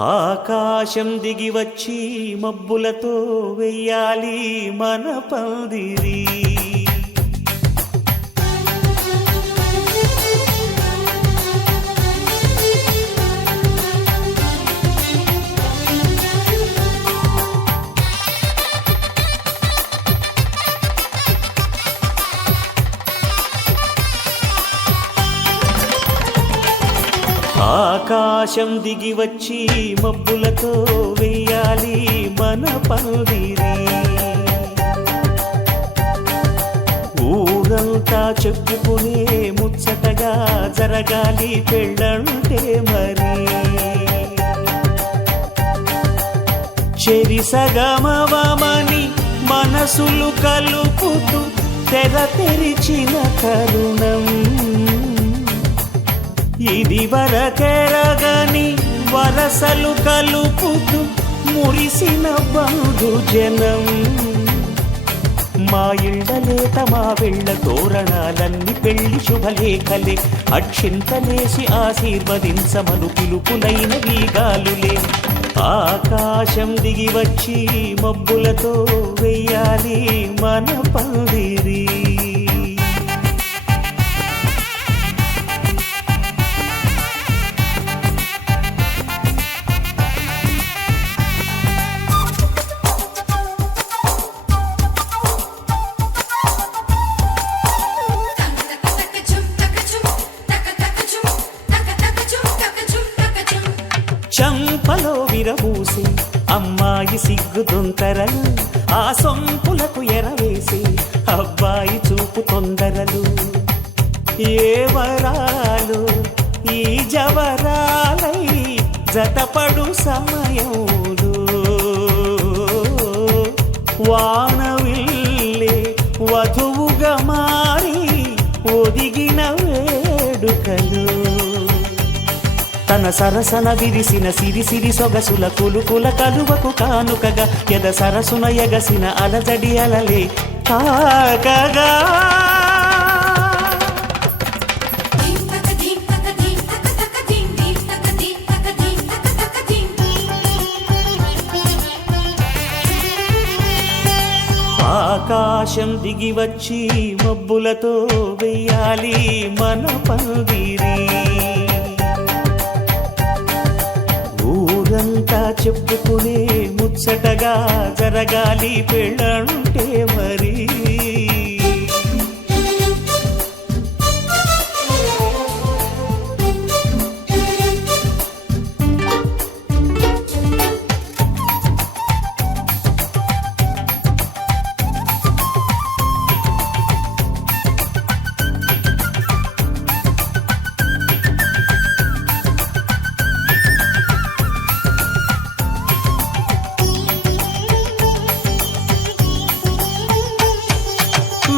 ఆకాశం దిగి వచ్చి మబ్బులతో వెయ్యాలి మన పందిరి. ఆకాశం దిగి వచ్చి మబ్బులతో వెయ్యాలి మన పందిరి. ఊరంతా చెప్పుకునే ముచ్చటగా జరగాలి పెళ్ళంటే మరి. చెరిసగమవమని మనసులు కలుపుతూ తెర తెరిచిన తరుణం. ఇది వరకెరగని వరసలు కలుపుతూ మురిసిన బంధుజనం. మా ఇళ్ళలేత మా వెళ్ళ తోరణాలన్నీ పెళ్లి శుభలేఖలే. అక్షింతలేసి ఆశీర్వదించమను పిలుపులైన వీగాలులే. ఆకాశం దిగి వచ్చి మబ్బులతో వెయ్యాలి మన పందిరి. చంపలో విరబూసి అమ్మాయి సిగ్గుదొంతరలు. ఆ సొంపులకు ఎరవేసి అబ్బాయి చూపు తొందరలు. ఏ వరాలు ఈ జవరాలై జతపడు సమయంలో. వానవిల్లే వధువుగా మారి ఒదిగిన వేడుకలు. తన సరసన విరిసిన సిరిసిరి సొగసుల కులుకుల కలువకు కానుకగా ఎద సరసున ఎగసిన అలజడి అలలే తాకగా. ఆకాశం దిగి వచ్చి మబ్బులతో వెయ్యాలి మన పందిరి. ఊరంతా చెప్పుకునే ముచ్చటగా జరగాలి పెళ్ళంటే మరి.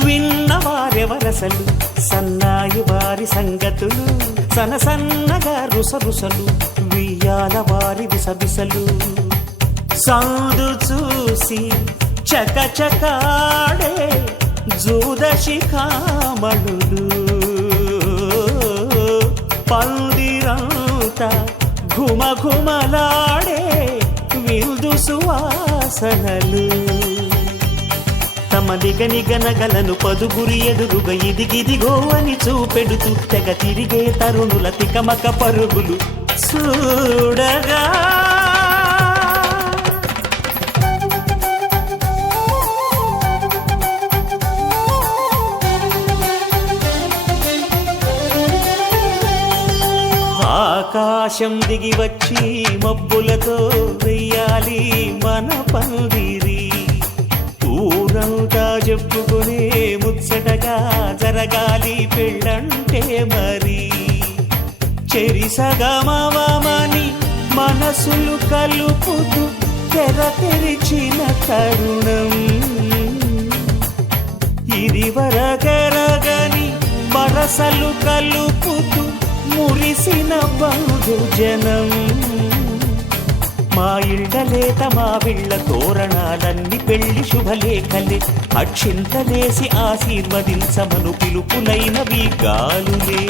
విన్నవారెవరసలు సన్నాయి వారి సంగతులు. సనసన్నగా రుసరుసలు వియ్యాల వారి విసబిసలు. సందు చూసి చకచకాడే జూదశిఖామణులు. పందిరంతా ఘుమఘుమలాడే విందు సువాసనలు. తమ నిగనిగనగలను పదుగురి ఎదురుగా ఇదిగిదిగో అని చూపెడుతూ తెగ తిరిగే తరుణుల తికమక పరుగులు చూడగా. ఆకాశం దిగి వచ్చి మబ్బులతో వెయ్యాలి మన పందిరి. ఊరంతా చెప్పుకునే ముచ్చటగా జరగాలి పెళ్ళంటే మరి. చెరిసగమవమని మనసులు కలుపుతూ తెర తెరిచిన తరుణం. ఇది వరకెరగని వరసలు కలుపుతూ మురిసిన బంధుజనం. మా ఇళ్ళలేత మా విళ్ళ తోరణాలన్నీ పెళ్లి శుభలేఖలే. అక్షింతలేసి ఆశీర్వదించమను పిలుపులైన వీగాలులే.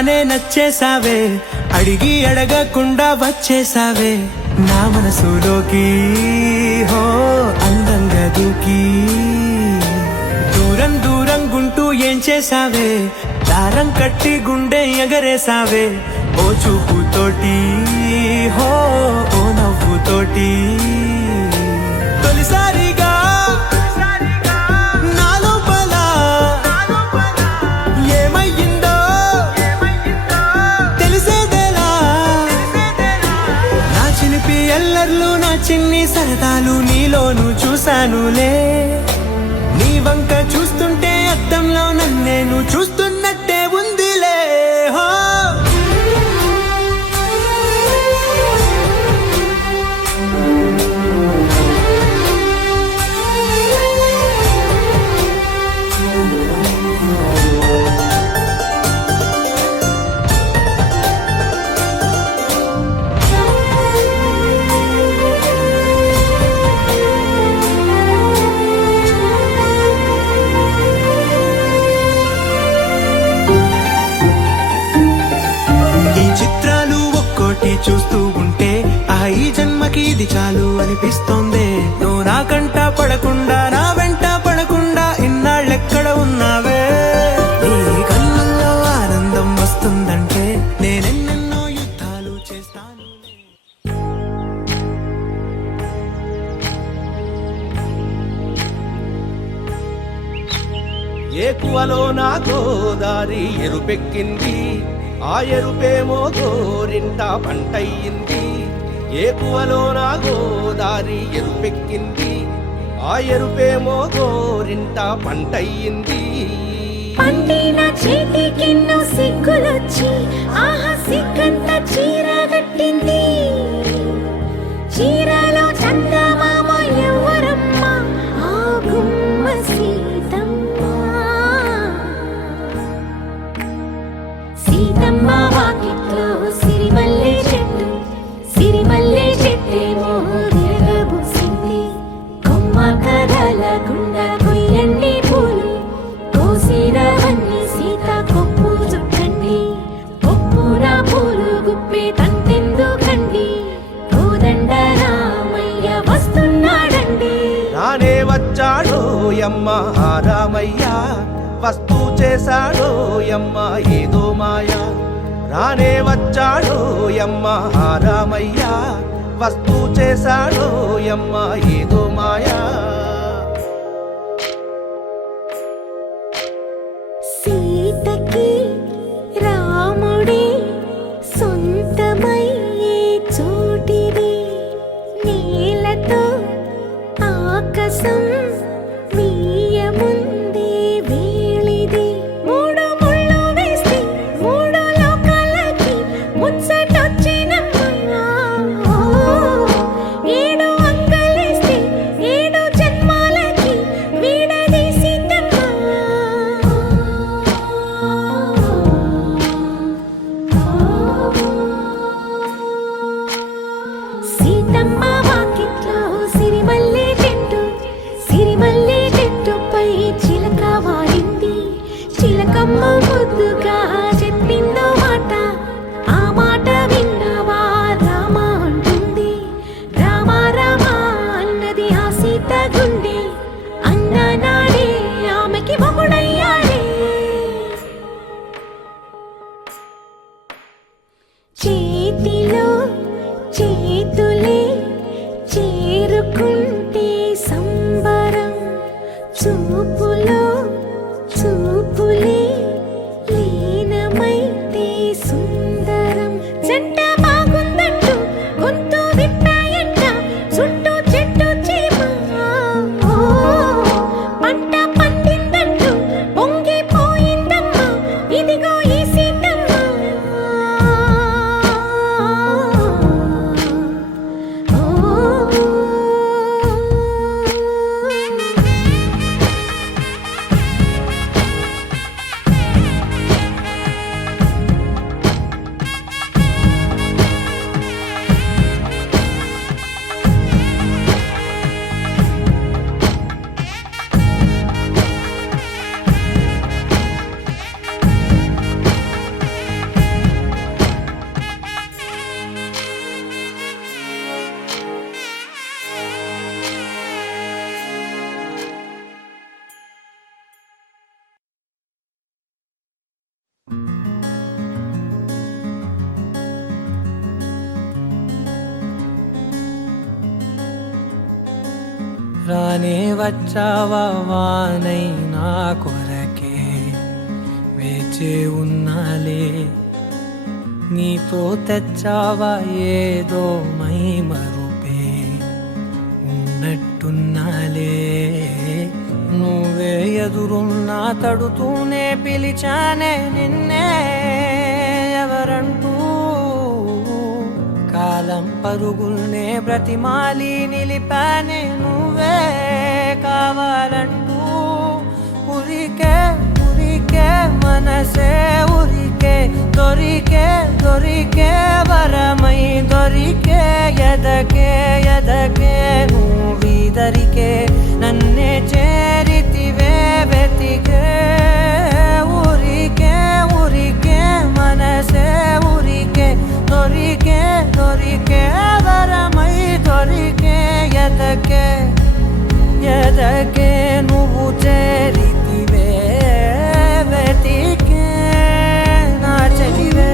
చూడగానే నచ్చేసావే, అడిగి అడగకుండా వచ్చేసావే నా మనసులోకి. హో అందంగా దూకి దూరం దూరం గుంటూ ఏం చేసావే, దారం కట్టి గుండె ఎగరేసావే ఓ చూపుతోటి. హో ఓ నవ్వుతోటి తొలిసారిగా నా లోపల ఏమయ్యిందో తెలిసేదేలా. నా చిలిపి ఎల్లర్లు నా చిన్ని సరదాలు నీలోను చూశానులే. నీ వంక చూస్తుంటే అద్దంలో నన్నేను చూస్తున్నట్టే ఉందిలే. హో చూస్తూ ఉంటే ఈ జన్మకి ఇది చాలు అనిపిస్తోంది. నువ్వు నా కంట పడకుండా నా వెంట పడకుండా ఇన్నాళ్ళెక్కడ ఉన్నావే. నీ కళ్ళల్లో ఆనందం వస్తుందంటే నేనెన్నెన్నో యుద్ధాలు చేస్తాను. ఏకువలో నా గోదారి ఎరుపెక్కింది, ఆ ఎరుపేమో గోరింట పంటయ్యింది. ఏకువలో నా గోదారి ఎరుపెక్కింది, ఆ ఎరుపేమో గోరింట పంటయ్యింది. పండిన చేతికెన్నో సిగ్గులొచ్చి ఆహా సిగ్గంత చీరగట్టింది. చీరలో చందమామ ఎవరమ్మ, ఆ గుమ్మ సీతమ్మ. సీతమ్మ వాకిట్లో సిరిమల్లె చెట్టు, సిరిమల్లె చెట్టేమో విరగబూసింది. కొమ్మ కదలకుండా కొయ్యండి పూలు, కోసిరవన్నీ సీత కొప్పు చుట్టండి. కొప్పున పూలు గుప్పే తంతెందుకండి, కోదండ రామయ్య వస్తున్నాడండి. రానే వచ్చాడో యమ్మ ఆ రామయ్య, వస్తూ చేశాడో యమ్మ ఏదో మాయ. రానే వచ్చాడో యమ్మ ఆ రామయ్య, వస్తూ చేశాడో యమ్మ ఏదో మాయా. సీతకి రాముడే సొంతమయ్యే చోటిది, నేలతో ఆకాశం వీయముందే వేళిది. మూడు ముళ్ళు వేస్తే మూడు లోకాలకి ముచ్చటొచ్చినమ్మా. ఏడు అంకలేస్తే ఏడు జన్మాలకి వీడదీసిద్దమ్మా. సీతమ్మ వాకిట్లో సిరిమల్లె చెట్టు, రానే వచ్చావా వానై నా కొరకే వేచే ఉన్నాలే నీతో తెచ్చావా ఏదో మై మరుపే ఉన్నట్టున్నాలే నువ్వే ఎదురున్నా తడుతూనే పిలిచానే నిన్నే ఎవరంటూ కాలం పరుగుల్నే బ్రతిమాలి నిలిపానే నువ్వే కావాలంటూ ఉరికే ఉరికే మనసే ఉరికే దొరికే దొరికే వరమై దొరికే ఎదకే ఎదకే నువ్విదరికే నన్నే చేరితివే వెతికే ఊరికే ఊరికే మనసే ఊరికే దొరికే దొరికే వరమై దొరికే ఎదకే ఎదకే నువ్వు చేరితివే వెతికే నా చెలివే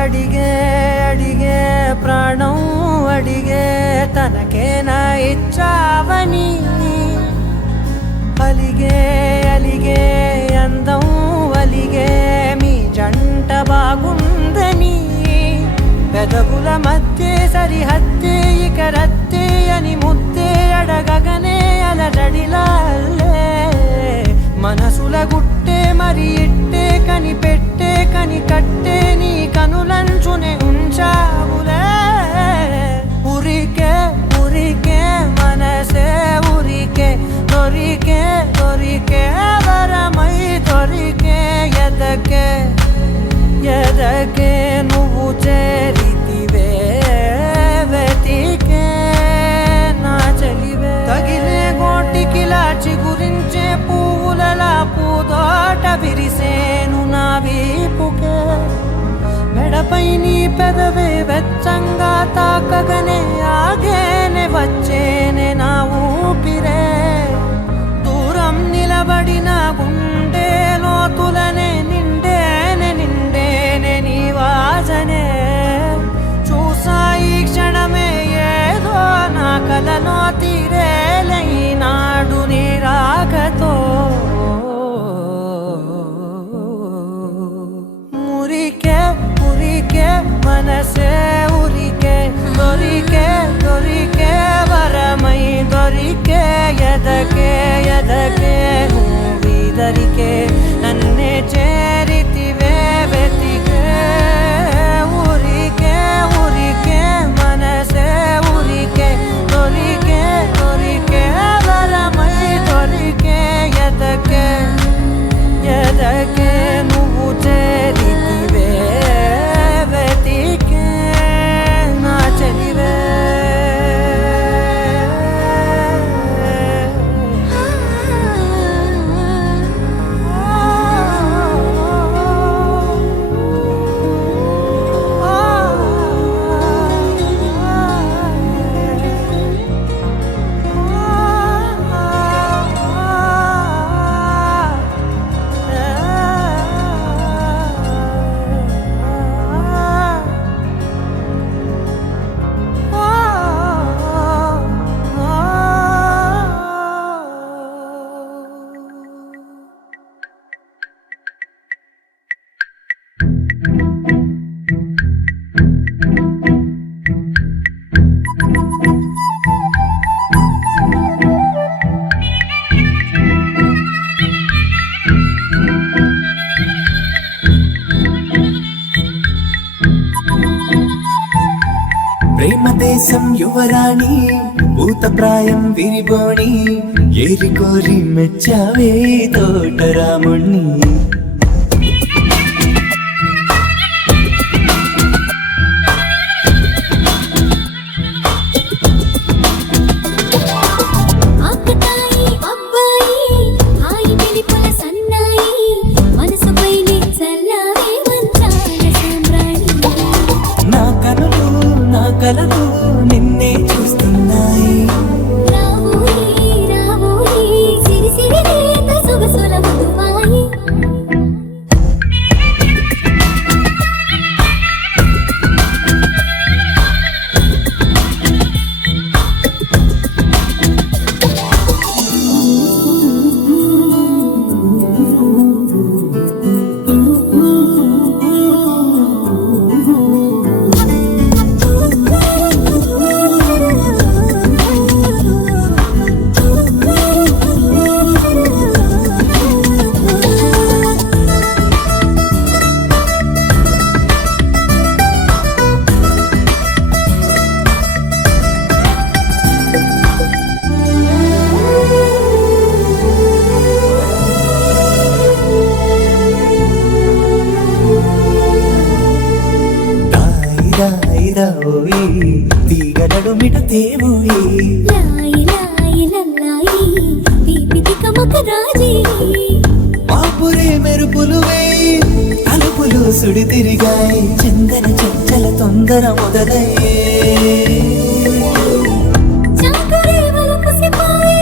అడిగే అడిగే ప్రాణం అడిగే తనకేనా ఇచ్చావని అలిగే అలిగే అందం అలిగే మీ జంట బాగుందని పెదవుల మధ్య సరిహద్దే ఇక రద్దే అని ముద్దే అడగగనే అలజడిలాల్లే మనసుల గుట్టే మరి ఇట్టే కనిపెట్టే కని కట్టే నీ కనులంచునే ఉంచావులే ఉరికే ఉరికే మనసే ఉరికే దొరికే దొరికే వరమై దొరికే ఎదకే ఎదకే నువ్వు చేరితివే వెతికే నా చెలివే తగిలే గోటికిలా చిగురించే పువ్వులలా పూదోట విరిసేను నా వీపుకే మెడపై నీ పెదవే వెచ్చంగా తాకగనే ఆగేనే వచ్చేనే నా ఊపిరే దూరం నిలబడిన గుండె లోతులనే నిండేనే నిండేనే నీ వాసనే చూసా ఈ క్షణమే ఏదో నా కలలో తీరేలై నాడు నీ రాకతో మురికే మురికే మనసే ఉరికే దొరికే దొరికే వరమై దొరికే ఎదకే ఎదకే నువ్విదరికే నన్నే చేరితివే వెతికే ఊరికే ఊరికే మనసే ఊరికే దొరికే దొరికే వరమై దొరికే ఎదకే ఎదకే నువ్వు చేరితివే వెతికే నా చెలివే ప్రేమ దేశం యువరాణి భూతప్రాయం విరిబోణి ఏరి కోరి మెచ్చావే తోటరాముణ్ణి కలలు నిన్నే చూస్తున్నాయి. రావోయి రావోయి సిరి సిరి రేత సొగసుల మధువాయి ఓయి తీగలడు మిట తేవోయి లాయి లాయి లల్లాయి దీపితి కమక రాజీ ఆపురే మెరుపులు వేయి తలుపులు సుడి తిరిగాయి చందన చంచల తొందర మొదలయ్యే చాకరే వలకు సిపాయి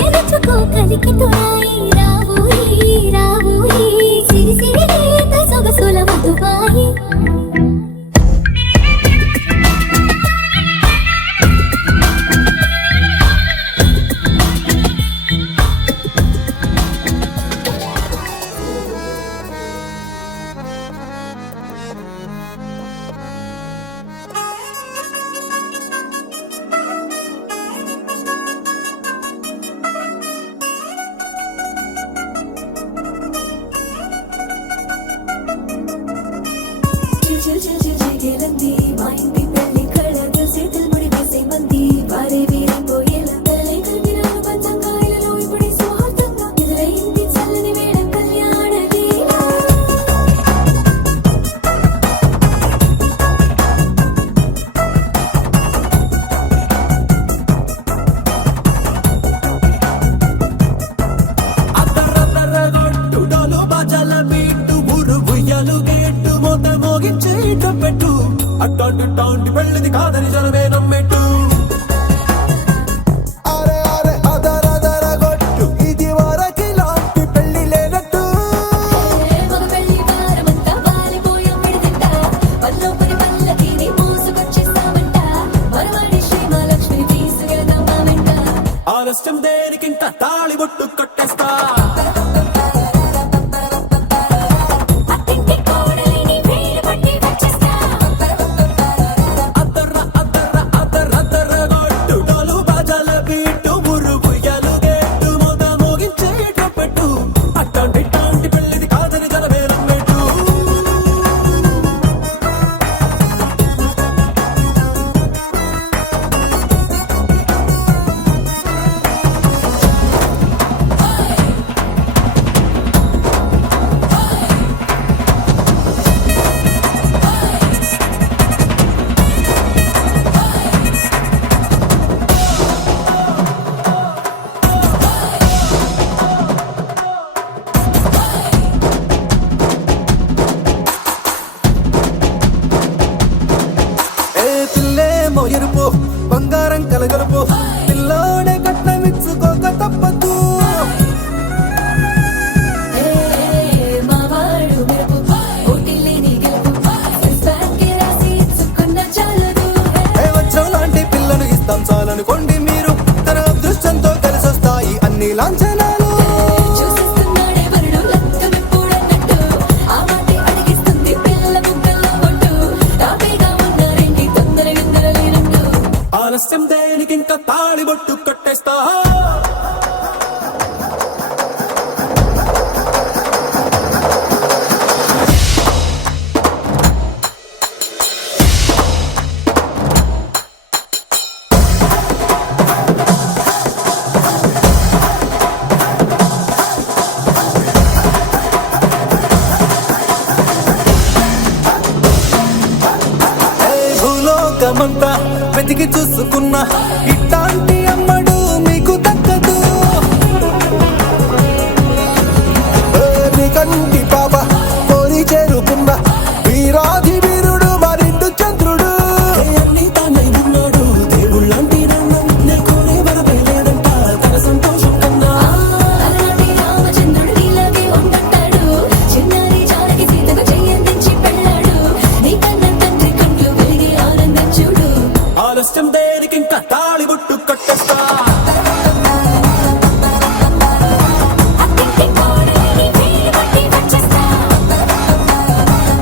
గెలుచుకో కలికి తోరాయి రావోయి రావోయి సిరి సిరి రేత సొగసుల మధువాయి జగలంది మా ఇంటి పెళ్లి కళ చేతులు ముడి వేసే మంది వారే వీరే పోయేలా తలై కలిగినాను పంచంగాయలలో ఇప్పుడే స్వార్థంగా ఎదురైంది చల్లని వేళ కళ్యాణ లీల అద్దరద్దరగొట్టుడోలు బజల బీటు ఊరు ఉయ్యలు గేట్టు మోత మోగించేట పెట్టు అట్టాంటి టాంటి పెళ్ళిది కాదని జనమే నమ్మెట్టు అరే అరే అదరదరగొట్టు ఇది వరకి లాంటి పెళ్లి లేనట్టు మగ పెళ్లి వారమంతా వాలిపోయాం విడిదింట పల్లోపరి పల్లకిని మోసుకొచ్చేస్తామంట మరవాడి శ్రీమహాలక్ష్మిని తీసుకెళ్దాం మా వెంట ఆలస్యం దేనికింత తాళి బొట్టు కొట్టేస్తా అత్తింటి కోడలిని వేలు పట్టి వచ్చేస్తా అద్దర్ర అద్దర్ర అద్దరద్దరగొట్టుడోలు బజల బీటు ఊరు ఉయ్యలు గేట్టు మోత మోగించేట పెట్టు అట్టాంటి టాంటి పెళ్ళిది కాదని జనమే నమ్మెట్టు ఏ పిల్లేమో ఎరుపు బంగారం కలగలుపు పిల్లోడే కట్టమిచ్చుకోక తప్పదు మావాడు మెరుపు ఓటిల్లేని గెలుపు ఇస్తాకే రాసి ఇచ్చుకున్న చాలదు ఏ వచ్చం లాంటి పిల్లను ఇస్తాం చాలనుకోండి మీరు తన అదృష్టంతో కలిసొస్తాయి అన్ని లాంఛనాలు చూసిస్తున్నాడే వరుడు లక్కమెప్పుడన్నట్టు ఆ మాటే అడిగిస్తుంది పిల్ల ముక్కల్లో ఒట్టు తాపేగా ఉన్నారేంటి తొందర లేనట్టు ఆలస్యం దేనికింక తాళి బొట్టు కొట్టేస్తా భూలోకమంతా వెతికి చూసుకున్నా ఇట్లాంటి అమ్మడు మీకు దక్కదు నీ కంటి పాప కోరి చేరుకున్న వీరాధి వీరుడు మరిండు చంద్రుడు అన్ని తన ఆలస్యం దేనికి ఇంకా తాళి బుట్టు కట్టేస్తా అత్తింటి కోడలిని వేలు పట్టి వచ్చేస్తా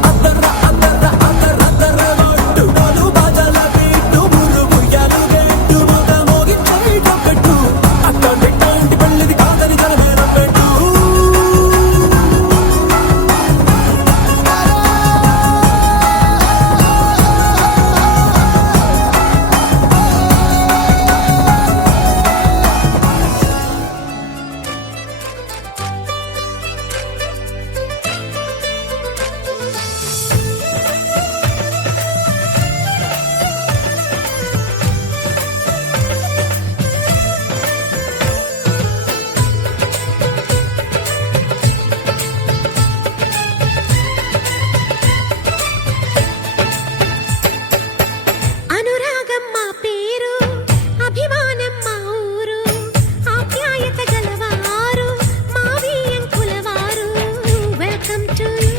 అద్దర్ర అద్దర్ర అద్దర్ర అద్దర్ర కొట్టు డోలు బాజాల బీటు మురు ఉయ్యాలు గెట్టు మొద మోగించే ట్రంపెట్టు అట్టాంటి పెళ్ళిది కాదని జనమేరం పెట్టు అనురాగం మా పేరు అభిమానం మా ఊరు ఆప్యాయత గలవారు మా వియ్యంకులవారు welcome to you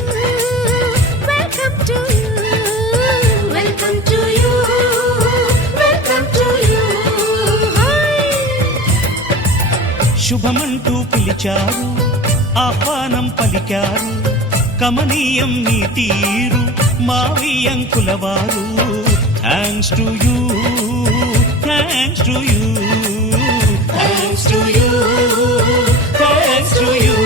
welcome to you welcome to you welcome to you శుభమంటూ పిలిచారు, ఆహ్వానం పలికారు, కమనీయం నీ తీరు మా వియ్యంకులవారు. Thanks to you, thanks to you, thanks to you, thanks to you.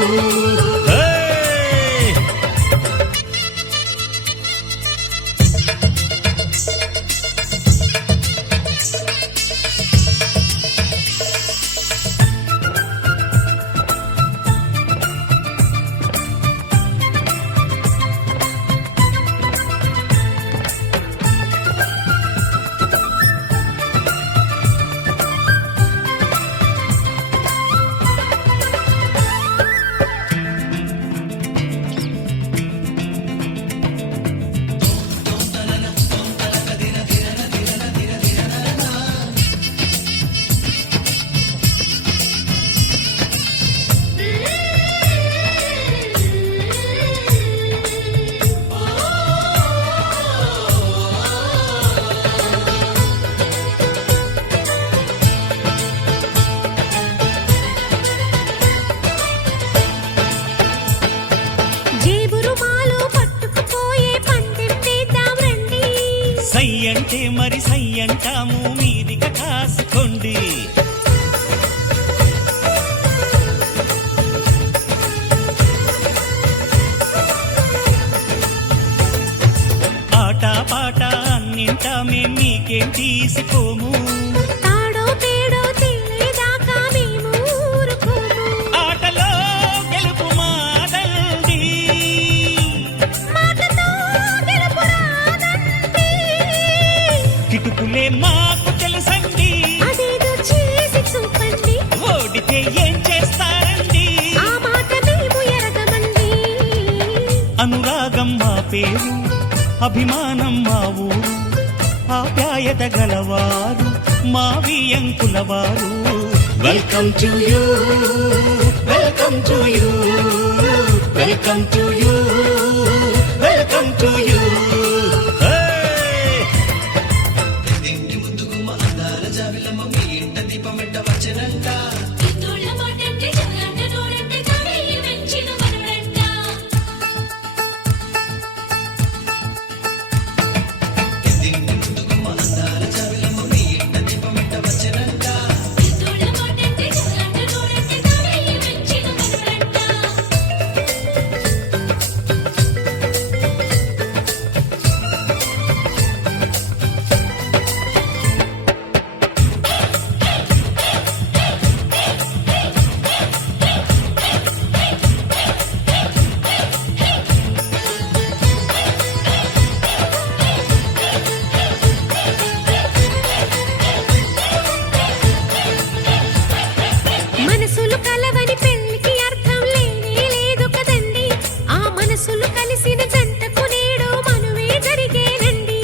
జేబురు మాలో పట్టుకుపోయే పందెం వేద్దాం రండి సై అంటే మరి సై అంటాము, మీదిక కాసుకోండి. ఆట పాట అన్నింటా మేం మీకేం తీసిపోము. తాడో పేడో తేలేదాకా మేము ఊరుకోము ఆటలో గెలుపు మాదండి, మాటతో గెలుపు రాదండి కిటుకులే మాకు తెలుసండి. అదేదో చేసి చూపండి ఓడితే ఏం చేస్తారండి? ఆ మాట మేము ఎరగమండి అనురాగం మా పేరు, అభిమానం మా ఊరు, ఆప్యాయత గలవారు మా వియ్యంకులవారు. Welcome to you, welcome to you, welcome to you, welcome to you. ఇన్నోళ్ళ మాటంటే చెవులంట నోడంటే తాడేయి వెంచిన మనవడంట ఇన్నోళ్ళ మాటంటే చెవులంట నోడంటే తాడేయి వెంచిన మనవడంట మనసులు కలవని పెళ్లికి అర్థం లేనే లేదు కదండి ఆ మనసులు కలిసిన జంటకు నేడు మనువే జరిగేనండి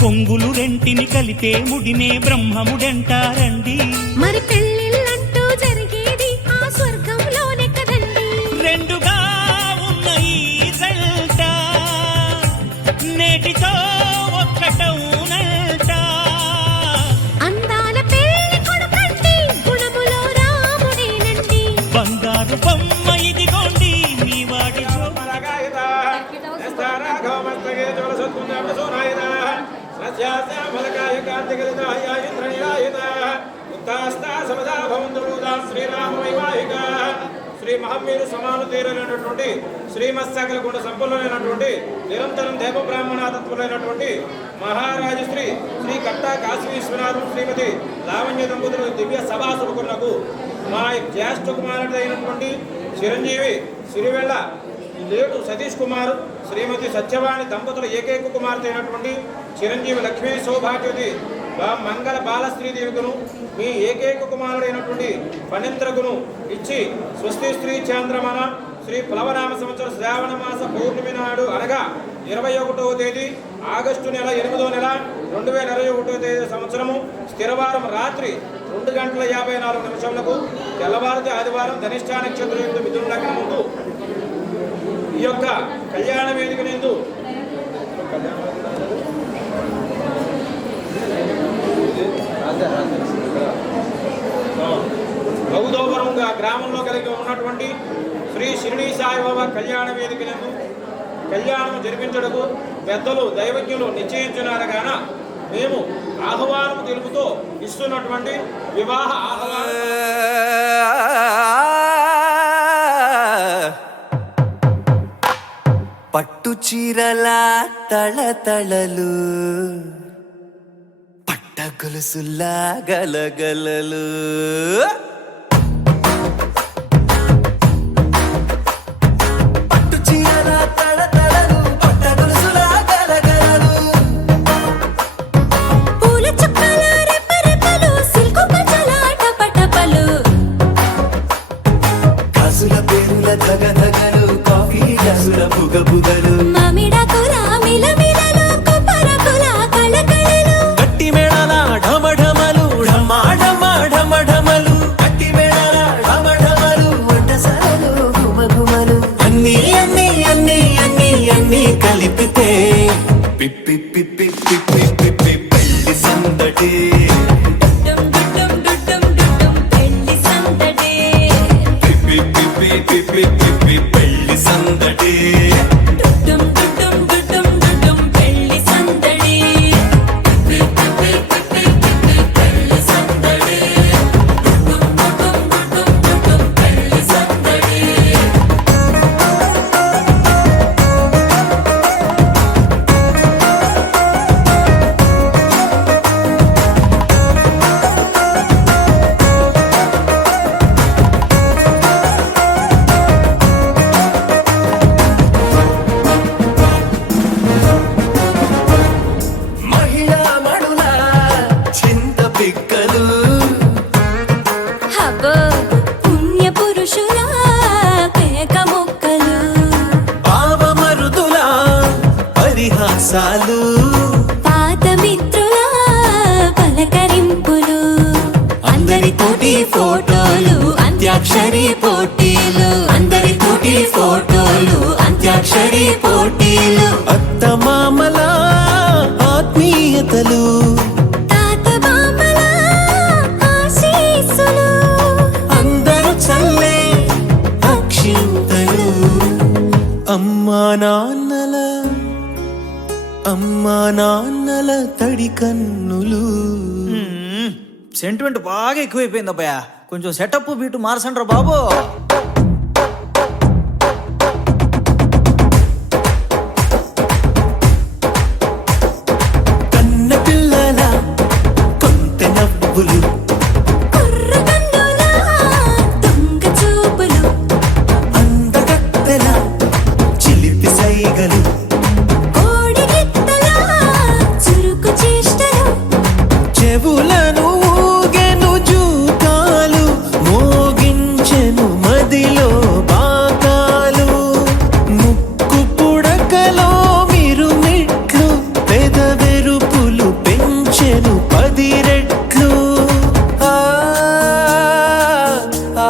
కొంగులు రెంటిని కలిపే ముడినే బ్రహ్మముడంటారండి. మరి పెళ్ళిళ్ళంటూ జరిగేది ఆ స్వర్గంలోనే కదండి ఫలకాయ కార్తికలితాయ ఇంద్రనీలాయుత ఉత్తాస్తా సమదా భవంతురుదా శ్రీరామ వైవాహిక శ్రీ మహావీరు సమానుతీరైనటువంటి శ్రీమత్సకల గుణ సంపన్నులైనటువంటి నిరంతరం దేవ బ్రాహ్మణాతత్వులైనటువంటి మహారాజు శ్రీ శ్రీ కట్టా కాశీ విశ్వనాథం శ్రీమతి లావణ్య దంపతులు దివ్య సభాసభకులకు మా జ్యేష్ఠ కుమారుడు అయినటువంటి చిరంజీవి సిరివెళ్ళ లేటు సతీష్ కుమార్ శ్రీమతి సత్యవాణి దంపతుల ఏకైక కుమార్తె అయినటువంటి చిరంజీవి లక్ష్మీ సౌభాగ్యవతి మంగళ బాలశ్రీదేవికును మీ ఏకైక కుమారుడైనటువంటి ఫణీంద్రకును ఇచ్చి స్వస్తి శ్రీ చాంద్రమాన శ్రీ ప్లవనామ సంవత్సర శ్రావణ మాస పౌర్ణమి నాడు అనగా 21వ తేదీ ఆగస్టు నెల 8వ నెల 2021వ తేదీ సంవత్సరము స్థిరవారం రాత్రి 2:54 తెల్లవారితే ఆదివారం ధనిష్ఠా నక్షత్రం మిథున లగ్నం ముందు ఈ యొక్క కళ్యాణ వేదిక నందు గౌదోవరంగా గ్రామంలో కలిగి ఉన్నటువంటి శ్రీ షిరిడీ సాయిబాబా కళ్యాణ వేదిక నందు కళ్యాణం జరిపించడకు పెద్దలు దైవజ్ఞులు నిశ్చయించినారగాన మేము ఆహ్వానం తెలుపుతూ ఇస్తున్నటువంటి వివాహ ఆహ్వానం పట్టు చీరల తళతళలు పట్ట గొలుసుల్లా గలగలలు పట్టు చీరల తళతళలు పట్ట గొలుసుల్లా గలగలలు పూల చుక్కల రెపరెపలు సిల్కు పచ్చల టపటపలు కాసుల పేరుల ధగధగలు కాఫీ గ్లాసుల బుగబుగలు మామిడాకుల మిలమిలలు కొబ్బరకుల కళకళలు గట్టి మేళాల ఢమఢమలు ఢమాఢమఢమఢమలు గట్టి మేళాల ఢమఢమలు వంటసాలలు ఘుమఘుమలు అన్నీ అన్నీ అన్నీ అన్నీ అన్నీ కలిపితే పిప్పి పిప్పి పిప్పి పిప్పి పెళ్లి సందడి డుమ్ డుమ్ డుమ్ డుమ్ పెళ్లి సందడి పిప్పి పిప్పి పిప్పి పిప్పి పెళ్లి సందడి డుమ్ డుమ్ డుమ్ డుమ్ పెళ్లి సందడి పిప్పి పిప్పి పిప్పి పిప్పి పెళ్లి సందడి డుమ్ డుమ్ డుమ్ పెళ్లి సందడి మహిళా మడుల చింత పిక్కలు హబో పుణ్య పురుషుల పేక మొక్కలు పావమరుదుల పరిహాసాలు పాత మిత్రుల పలకరింపులు అందరితోటి ఫోటోలు అంత్యాక్షరి పోటీలు అందరితోటి ఫోటోలు అంత్యాక్షరి పోటీలు అత్తమామల ఆత్మీయతలు తాత బామ్మల ఆశీస్సులు అందరూ చల్లే అక్షింతలు అమ్మా నాన్నల తడి కన్నులు సెంటిమెంట్ బాగా ఎక్కువైపోయింది అబ్బాయ కొంచెం సెటప్ బీటు మార్చండ్రా బాబు కన్న పిల్లల కొంత నవ్వులు కుర్ర కన్నుల దొంగ చూపులు అందగత్తెల చిలిపి సైగలు కోడి గిత్తల చురుకు చేష్టలు చెవులను ఊగెను జూకాలు మోగించెను మదిలో బాకాలు ముక్కు పుడకలో మిరుమిట్లు పెదవెరుపులు పెంచెను 10 రెట్లు ఆ ఆ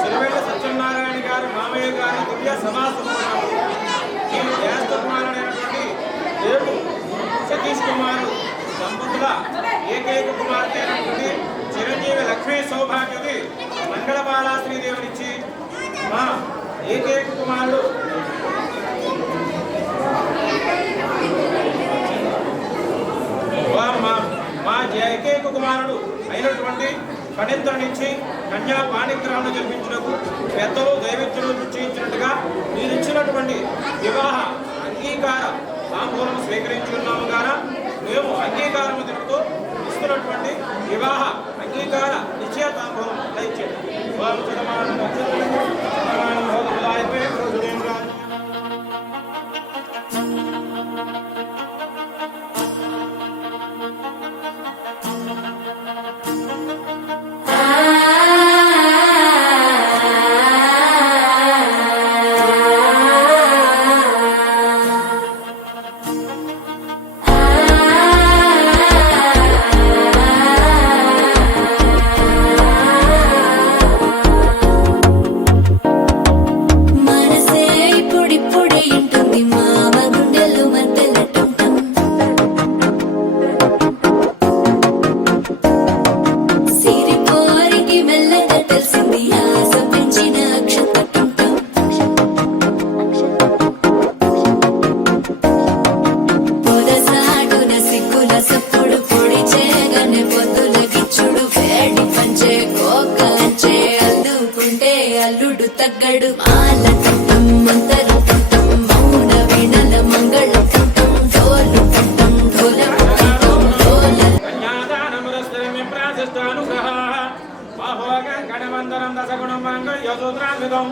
సిరివెల్ల సత్యనారాయణ గారు మామయ్య గారి దివ్య సమాసభకు ఈ జ్యేష్ఠ కుమారుడైనటువంటి దేవు సతీష్ కుమార్ దంపతుల ఏకైక కుమార్తె అయినటువంటి చిరంజీవి లక్ష్మీ సౌభాగ్యవతి మంగళబాల శ్రీదేవినిచ్చి మా ఏకైక కుమారుడు మా ఏకైక కుమారుడు అయినటువంటి ఫణీంద్రునిచ్చి కన్యా పాణిగ్రహణను జరిపించుటకు పెద్దలు దైవజ్ఞులు నిశ్చయించినట్టుగా మీరిచ్చినటువంటి వివాహ అంగీకార తాంబూలం స్వీకరించి ఉన్నాము గాన మేము అంగీకారము తెలుపుతూ ఇస్తున్నటువంటి వివాహ అంగీకార నిశ్చయ తాంబూలం దయచేయండి. మనసే ఇప్పుడిప్పుడే ఇంటుంది మామ గుండెలు మధ్యలటం సిరిపోరికి మెల్లగా తెలిసింది ఆశ పెంచిన అక్షతటం పొదసాటున సిగ్గుల సప్పుడు పొడి చేయగానే పొద్దుల గిచ్చుడు వేడి పంచే కోకంచే అందుకుంటే అల్లుడు తగ్గడు మాల కుంటం మంతరు కుంటం మౌన వీణల మంగళ కుంటం డోలు కుంటం ఢోల కుంటం డోల కన్యాదానమురస్త్రమి ప్రాశిష్టానుగ్రహ బాహోగం గణవందనం దశగుణం మంగళయోసూత్రాన్వితం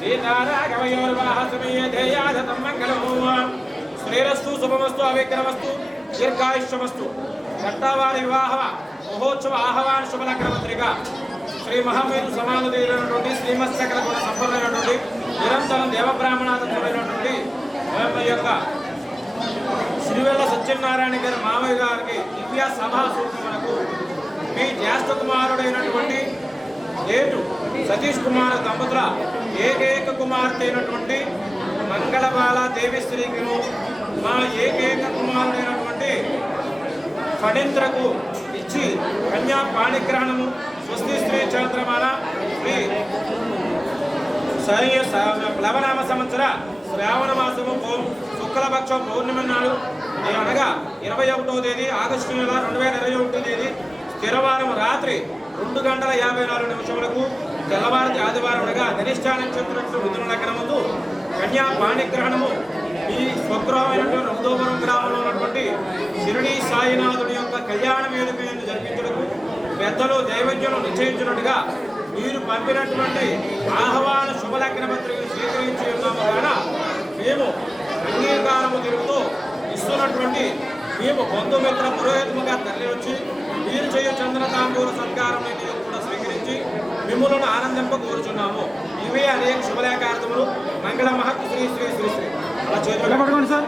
సీతారాఘవయోర్వాహ సమయేధేయాధతం మంగళం శ్రీరస్తు శుభమస్తు అవిక్రమస్తు దీర్ఘాయుష్యమస్తు చట్టావారి వివాహ మహోత్సవ ఆహ్వాన శుభలగ్నపత్రిక శ్రీ మహామేరు సమానుదైనటువంటి శ్రీమత్సకల గుణ సంపన్నమైనటువంటి నిరంతరం దేవబ్రాహ్మణాదమైనటువంటి యొక్క శ్రీవెల్ల సత్యనారాయణ గారి మామయ్య గారికి దివ్య సభా సూచనకు మీ జ్యేష్ఠ కుమారుడైనటువంటి ఏటు సతీష్ కుమార్ దంపతుల ఏకైక కుమార్తె అయినటువంటి మంగళబాల దేవిశ్రీకిను మా ఏకైక కుమారుడైనటువంటి ఫణీంద్రకు ఇచ్చి కన్యా పాణిగ్రహణము స్వస్తి శ్రీ చంద్రమాన శ్రీ ప్లవనామ సంవత్సర శ్రావణ మాసము శుక్లపక్ష పౌర్ణమి నాడు అనగా 21వ తేదీ ఆగస్టు నెల 2021 తేదీ స్థిరవారం రాత్రి 2:54 తెల్లవారి ఆదివారం అనగా ధనిష్ఠా నక్షత్రం మిథున లగ్నముందు కన్యా పాణిగ్రహణము ఈ స్వగృహమైనటువంటి ఉదోపురం గ్రామంలో ఉన్నటువంటి షిరిడీ సాయినాథుడి యొక్క కళ్యాణ వేదిక జరిపించడానికి పెద్దలు దైవజ్ఞులు నిశ్చయించినట్టుగా మీరు పంపినటువంటి ఆహ్వాన శుభలగ్న పత్రికను స్వీకరించి ఉన్నాము కాన మేము అంగీకారము తిరుగుతూ ఇస్తున్నటువంటి మేము బంధుమిత్ర పురోహితముగా తరలి వచ్చి మీరు చేయు చంద్రతాంబూల సత్కారం కూడా స్వీకరించి మిమ్మల్ని ఆనందింప కోరుచున్నాము. ఇవే అనేక శుభలేఖార్థములు మంగళ మహత్ శ్రీ శ్రీ శ్రీ శ్రీ అలా చేతులు పట్టుకోండి సార్.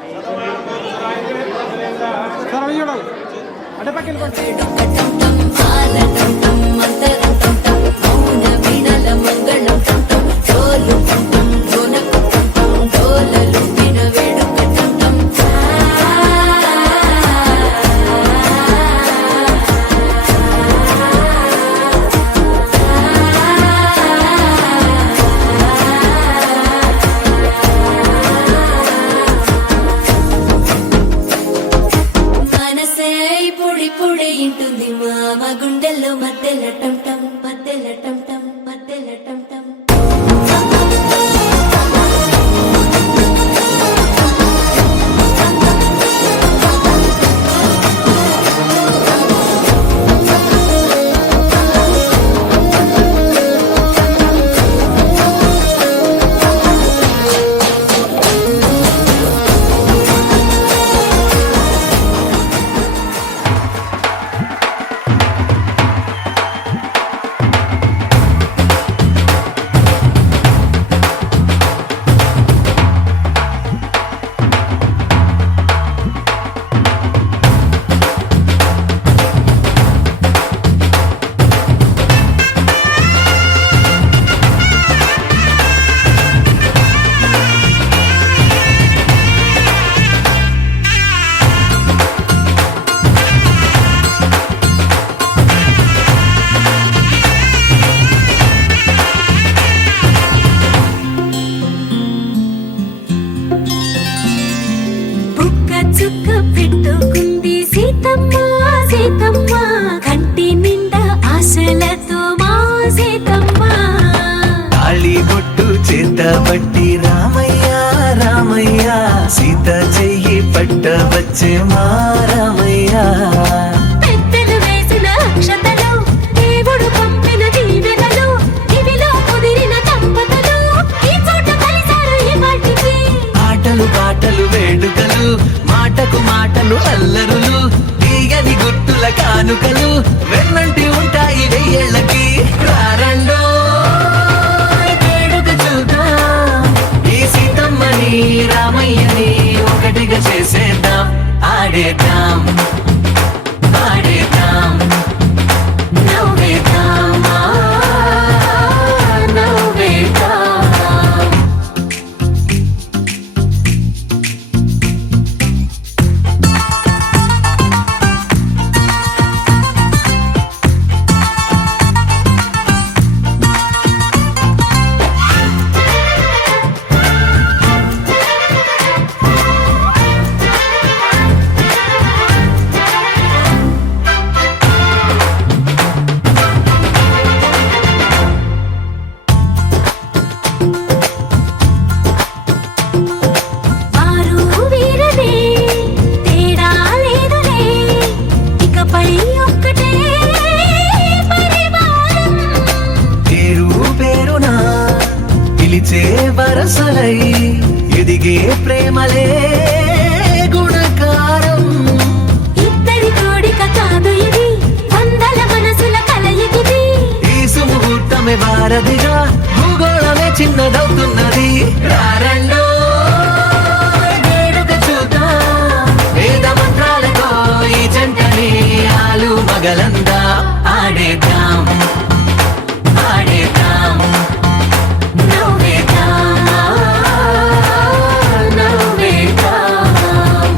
అంటే పక్కన ఇప్పుడిప్పుడే ఇంటుంది మామ గుండెల్లో మధ్యలటం టం మధ్యలటం టం మధ్యలటం టం వచ్చే మారమయ్యా పెద్దలు వేసిన అక్షతలు దేవుడు పంపిన దీవెనలు ఇవిలో కుదిరిన దంపతులు ఈ చోట కలిసారు ఈ వాటికి ఆటలు పాటలు వేడుకలు మాటకు మాటలు అల్లరులు తీయని గుర్తుల కానుకలు వెన్నంటి ఉంటాయి వెయ్యేళ్ళకి రారండో వేడుక చూద్దాం ఈ సీతమ్మని రామయ్యని ఒకటిగా చేసేద్దాం ఆడేద్దాం ఆడేద్దాం నవ్వేద్దాం నవ్వేద్దాం వారు వీరనే తేడా లేదులే ఇకపై ఒక్కటే పరివారం పేరు పేరునా పిలిచే వరసలై ఎదిగే ప్రేమలే గుణకారం ఇద్దరి కోడిక కాదు ఇది వందల మనసుల కలయికిది ఈ సుముహూర్తమే వారధిగా భూగోళమే చిన్నదవుతున్నది రారండో వేడుక చూద్దాం వేద మంత్రాలతో ఈ జంటని ఆలు మగలందా ఆడేద్దాం ఆడేద్దాం నవ్వేద్దాం నవ్వేద్దాం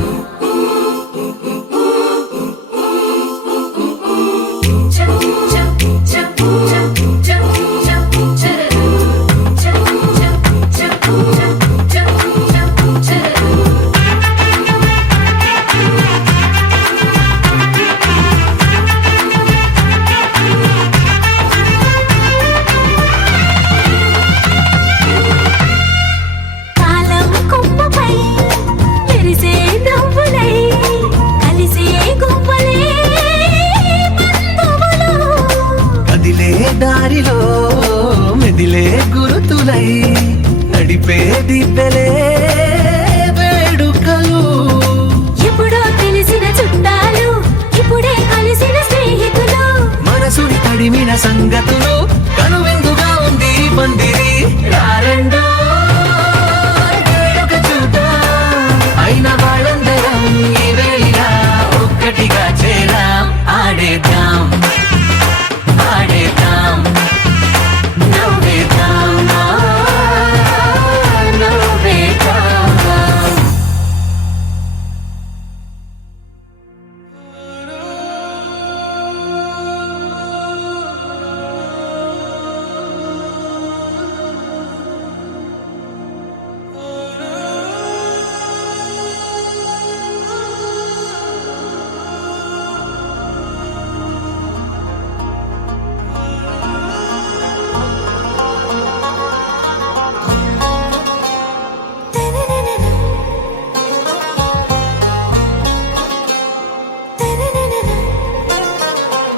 కాలం కొమ్మపై మెరిసే నవ్వులై కలిసే గువ్వలే బంధువులు కదిలే దారిలో మెదిలే గురుతులై నడిపే దిబ్బెలే వేడుకలు ఎప్పుడో తెలిసిన చుట్టాలు ఇప్పుడే కలిసిన స్నేహితులు మనసుని తడిమిన సంగతులు కనువిందుగా ఉంది ఈ పందిరి రారండో వేడుక చూద్దాం అయిన వాళ్ళందరం ఈ వేళ ఒక్కటిగా చేరాం ఆడేద్దాం ఆడేద్దాం నవ్వేద్దాం నవ్వేద్దాం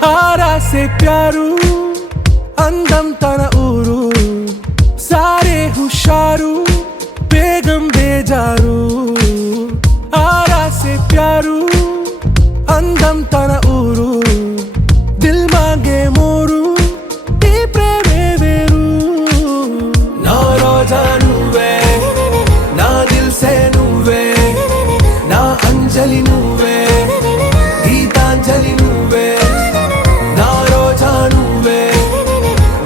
आरा से प्यारू అందం తన ఊరు సారే హుషారు బేగం బేజారు ఆరా సే ప్యారు అందం తన ఊరు దిల్ మాంగే మోరు ఈ ప్రేమే వేరు నా రోజా నువ్వే నా దిల్ సే నువ్వే నా అంజలి నువ్వే గీతాంజలి నువ్వే నా రోజా నువ్వే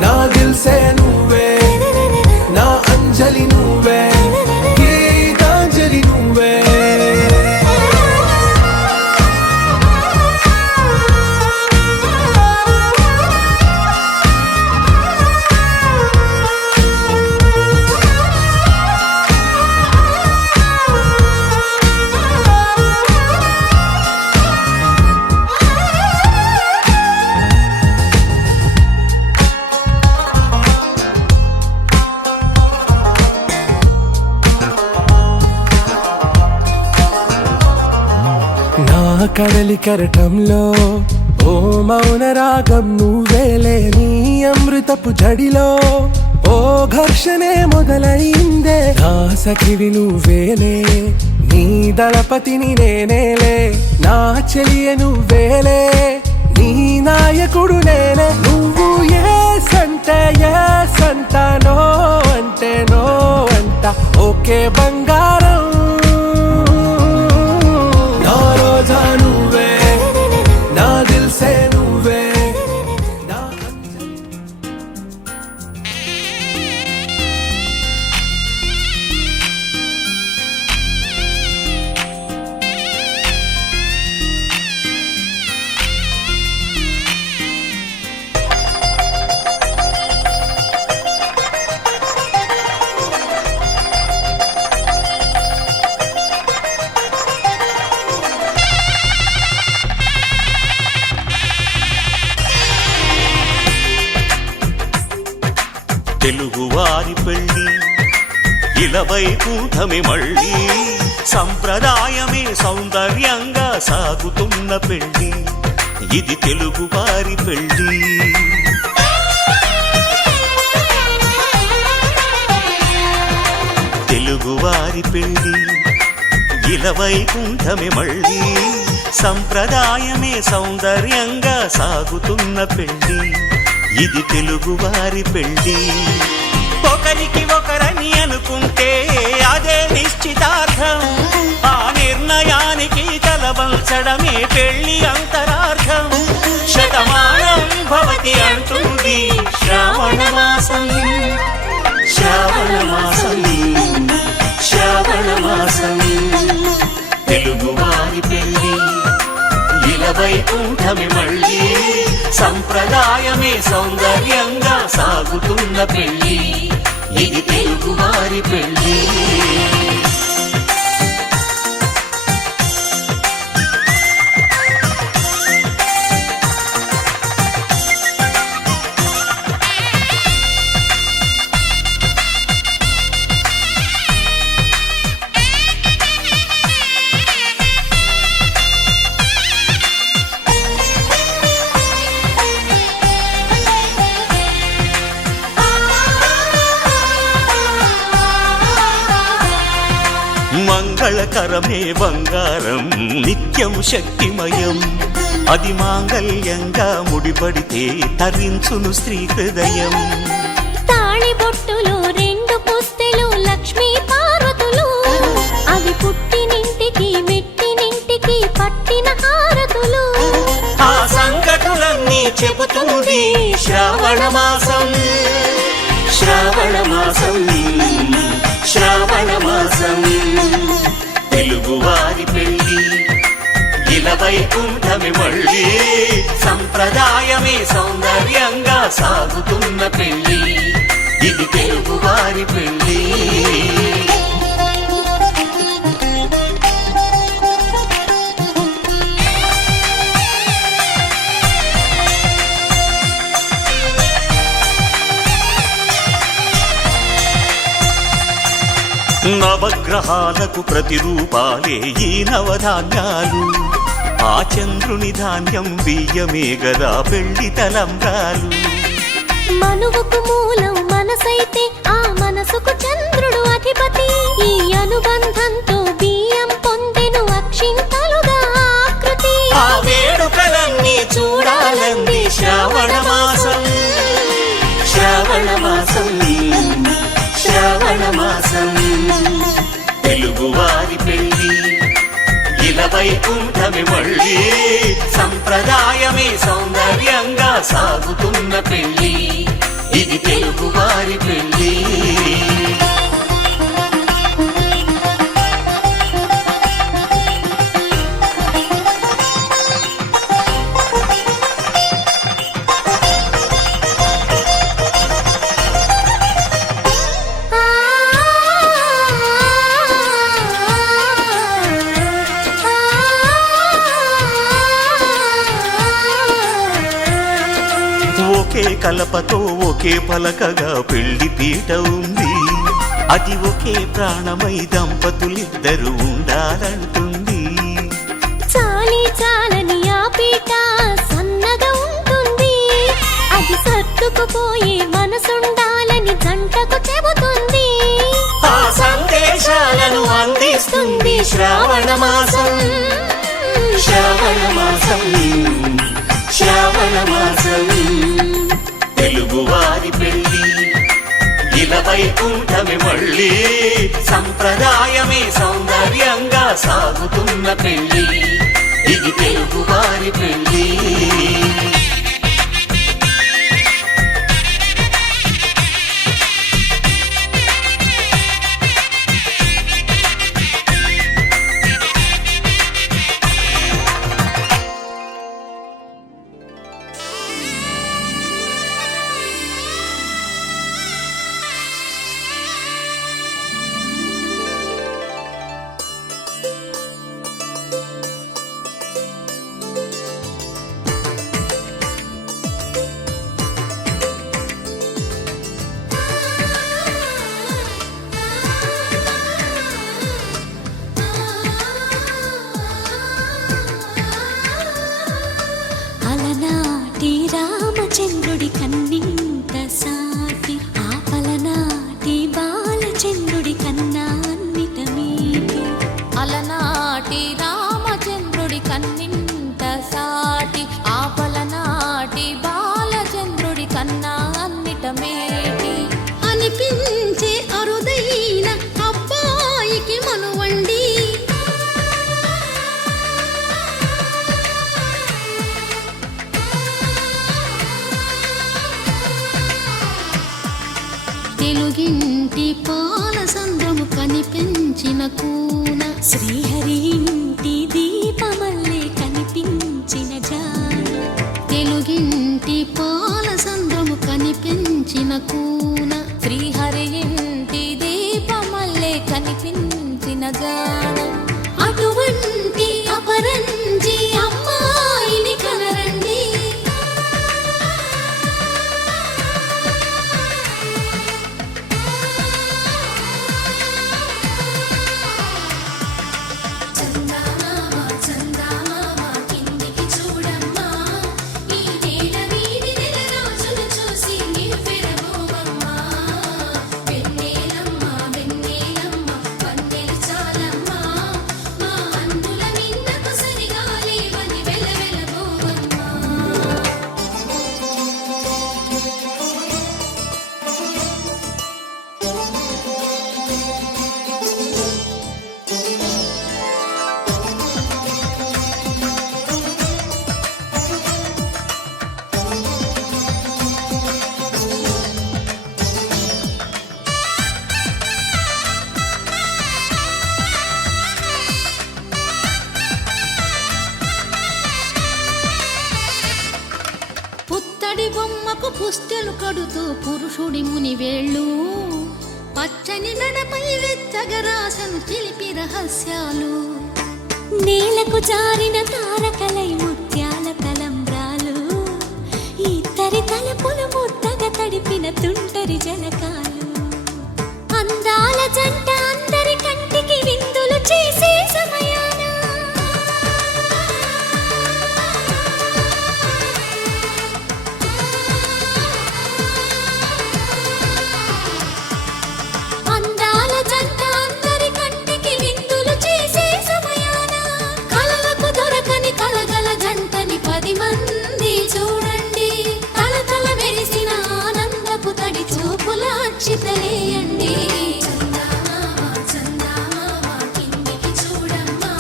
నా దిల్ సే నువ్వే నా అంజలి నువ్వే గీతాంజలి కడలి కెరటంలో ఓ మౌన రాగం నువ్వేలే, నీ అమృతపు జడిలో ఓ ఘర్షణే మొదలైందే. నా సఖివి నువ్వేలే, నీ దళపతిని నేనేలే, నా చెలియ నువ్వేలే, నీ నాయకుడు నేనే. నువ్వు ఏ సంట నో అంటే నో అంట, ఓకే బంగారం. నా రోజా నువ్వే, నా దిల్సే నువ్వే, నా తెలుగువారి పెళ్ళి ఇలవైకుంఠమి మళ్ళీ, సంప్రదాయమే సౌందర్యంగా సాగుతున్న పెళ్ళి, ఇది తెలుగువారి పెళ్ళి. తెలుగువారి పెళ్ళి ఇలవైకుంఠమి మళ్ళీ, సంప్రదాయమే సౌందర్యంగా సాగుతున్న పెళ్ళి, ఇది తెలుగువారి పెళ్ళి. ఒకరికి ఒకరని అనుకుంటే అదే నిశ్చితార్థం, ఆ నిర్ణయానికి తలవంచడమే పెళ్ళి అంతరార్థం. శతమానం భవతి అంటుంది శ్రావణ మాసం, శ్రావణ మాసం, శ్రావణ మాసం. తెలుగువారి పెళ్ళి ఇలవైకుంఠమి మళ్ళీ, సంప్రదాయమే సౌందర్యంగా సాగుతున్న పెళ్ళి, ఇది తెలుగువారి పెళ్ళి. మంగళకరమే బంగారం, నిత్యం శక్తిమయం, అది మాంగళ్యంగా ముడిపడితే తరించును స్త్రీ హృదయం. తాళి బొట్టులు రెండు పుస్తెలు లక్ష్మీ పార్వతులు, అవి పుట్టినింటికి మెట్టినింటికి పట్టిన హారతులు. ఆ సంగతులన్నీ చెబుతుంది శ్రావణ మాసం, శ్రావణ మాసం, శ్రావణ మాసం. తెలుగువారి పెళ్ళి ఇలవైకుంఠమి మళ్ళీ, సంప్రదాయమే సౌందర్యంగా సాగుతున్న పెళ్ళి, ఇది తెలుగువారి పెళ్ళి. నవగ్రహాలకు ప్రతిరూపాలే ఈ నవధాన్యాలు, ఆ చంద్రుని ధాన్యం బియ్యమే గదా పెళ్లి తలంబ్రాలు. మనువుకు మూలం మనసైతే ఆ మనసుకు చంద్రుడు అధిపతి, ఈ అనుబంధంతో బియ్యం పొందెను అక్షింతలుగా ఆకృతి. ఆ వేడుకలన్నీ చూడాలంది శ్రావణ మాసం, శ్రావణ మాసం, శ్రావణ మాసం. తెలుగువారి పెళ్ళి ఇలవైకుంఠమి మళ్ళీ, సంప్రదాయమే సౌందర్యంగా సాగుతున్న పెళ్ళి, ఇది తెలుగువారి పెళ్ళి. ఒకే కలపతో ఒకే పలకగా పెళ్లి పీట ఉంది, అది ఒకే ప్రాణమై దంపతులిద్దరు ఉండాలంటుంది. చాలి బయట సన్నగా ఉంటుంది, అది సర్దుకుపోయే మనసుండాలని జంటకు చెబుతుంది. ఆ సందేశాలను అందిస్తుంది శ్రావణ మాసం, శ్రావణ మాసం, శ్రావణ మాసం. తెలుగువారి పెళ్ళి ఇలా వైకుంఠమి మళ్ళీ, సంప్రదాయమే సౌందర్యంగా సాగుతున్న పెళ్ళి, ఇది తెలుగువారి పెళ్ళి. అలనాటి రామచంద్రుడి కన్నింత సాటి, ఆపలనాటి బాలచంద్రుడి కన్నా అన్నిట మీటి. అలనాటి రామచంద్రుడి కన్నింత సాటి, ఆపలనాటి బాలచంద్రుడి కన్నా అన్నిట మేటి. అనిపించే అరుదైన అబ్బాయికి మనువండి, తెలుగింటి పాల సంద్రము కనిపించిన కూన, శ్రీహరి ఇంటి దీపమల్లే కనిపించిన జాన. తెలుగింటి పాల సంద్రము కనిపించిన కూన, శ్రీహరి ఇంటి దీపమల్లే కనిపించిన జాన. అటువంటి అపరంజి అమ్మాయిని కనరండి. చందమామ చందమామ కిందికి చూడమ్మా, ఈ నేల వీధి నెల రోజులు చూసి నివ్వెరబోవమ్మా. వెన్నెలమ్మ వెన్నెలమ్మ వన్నెలు చాలమ్మా, మా అందుల మిన్నకు సరిగా లేవని వెలవెలబోవమ్మా. పుత్తడి బొమ్మకు పుస్తెలు కడుతూ పురుషుడి ముని వేళ్ళు, పచ్చని నడపై వెచ్చగరాసను చిలిపి రహస్యాలు. నేలకు జారిన తారకలై ముత్యాల తలంబ్రాలు, ఇద్దరి తలపులు ముద్దగా తడిపిన తుంటరి జలకాలు. అందాల జంట అందరి కంటికి విందులు చేసే సమయాన, అందాల జంట అందరి కంటికి విందులు చేసే సమయాన, కలలకు దొరకని కలగల జంటని 10 మంది చూడండి. తలతల మెరిసిన ఆనందపు తడి చూపుల అక్షితలేయండి. చందమామ చందమామ కిందికి చూడమ్మా,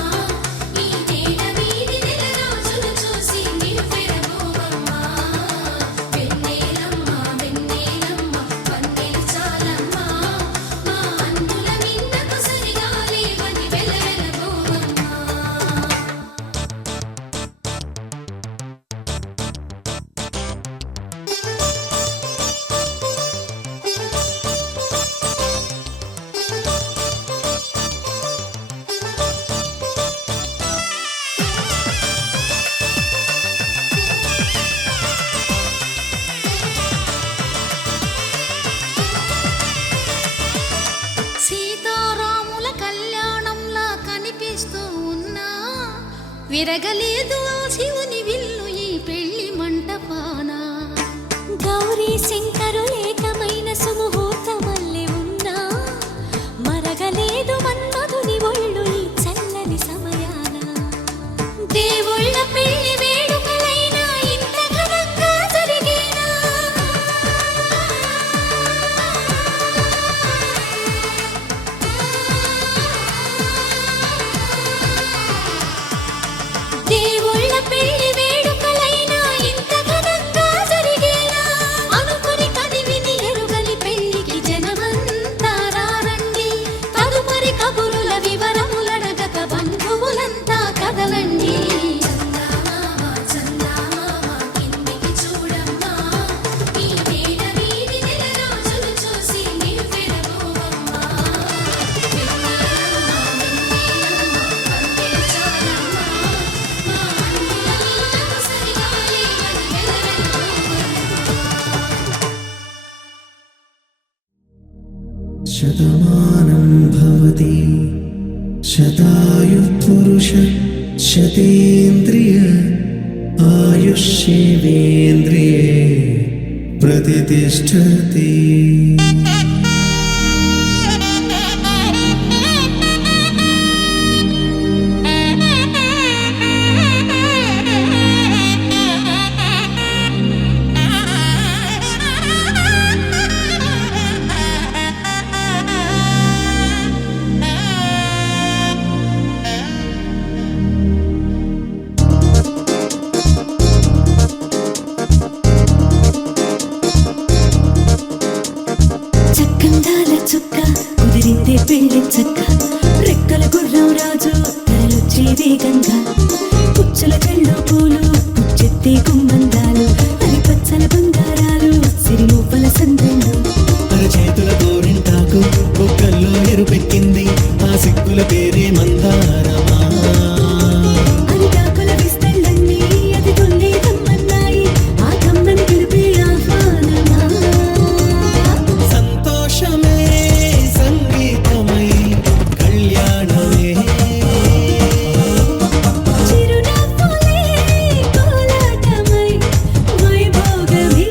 ఈ నేల వీధి నెల రోజులు చూసి నివ్వెరబోవమ్మా. వెన్నెలమ్మ వెన్నెలమ్మ వన్నెలు చాలమ్మా, మా అందుల మిన్నకు సరిగా లేవని వెలవెలబోవమ్మా. సీతారాముల కళ్యాణంలా కనిపిస్తూ ఉన్నా, విరగలేదు ఆ శివుని విల్లు శతమానం భవతి శతాయు పురుష శతేంద్రియ ఆయుష్యేంద్రియే ప్రతిష్టతి. చక్కందాల చుక్క కుదిరిందే పెళ్లి చక్క రెక్కల గుర్రం రాజు తరలొచ్చే వేగంగా పుచ్చల చెళ్ళు పూలు పుచ్చెత్తే గుమ్మందాలు అని పచ్చల బంగారాలు సిరిమూపల సందెళ్ళు చేతుల గోరింటాకు బొక్కల్లో ఎరుపెక్కింది ఆ సిగ్గుల పేరే మందారమా. అరిటాకుల విస్తళ్ళన్నీ అది తొల్లి తమ్మన్నాయి ఆ తమ్మని పిలిపే ఆహ్వానమా. సంతోషమే సంగీతమై కళ్యాణమే చిరునవ్వులే కోలాటమై వైభోగమే.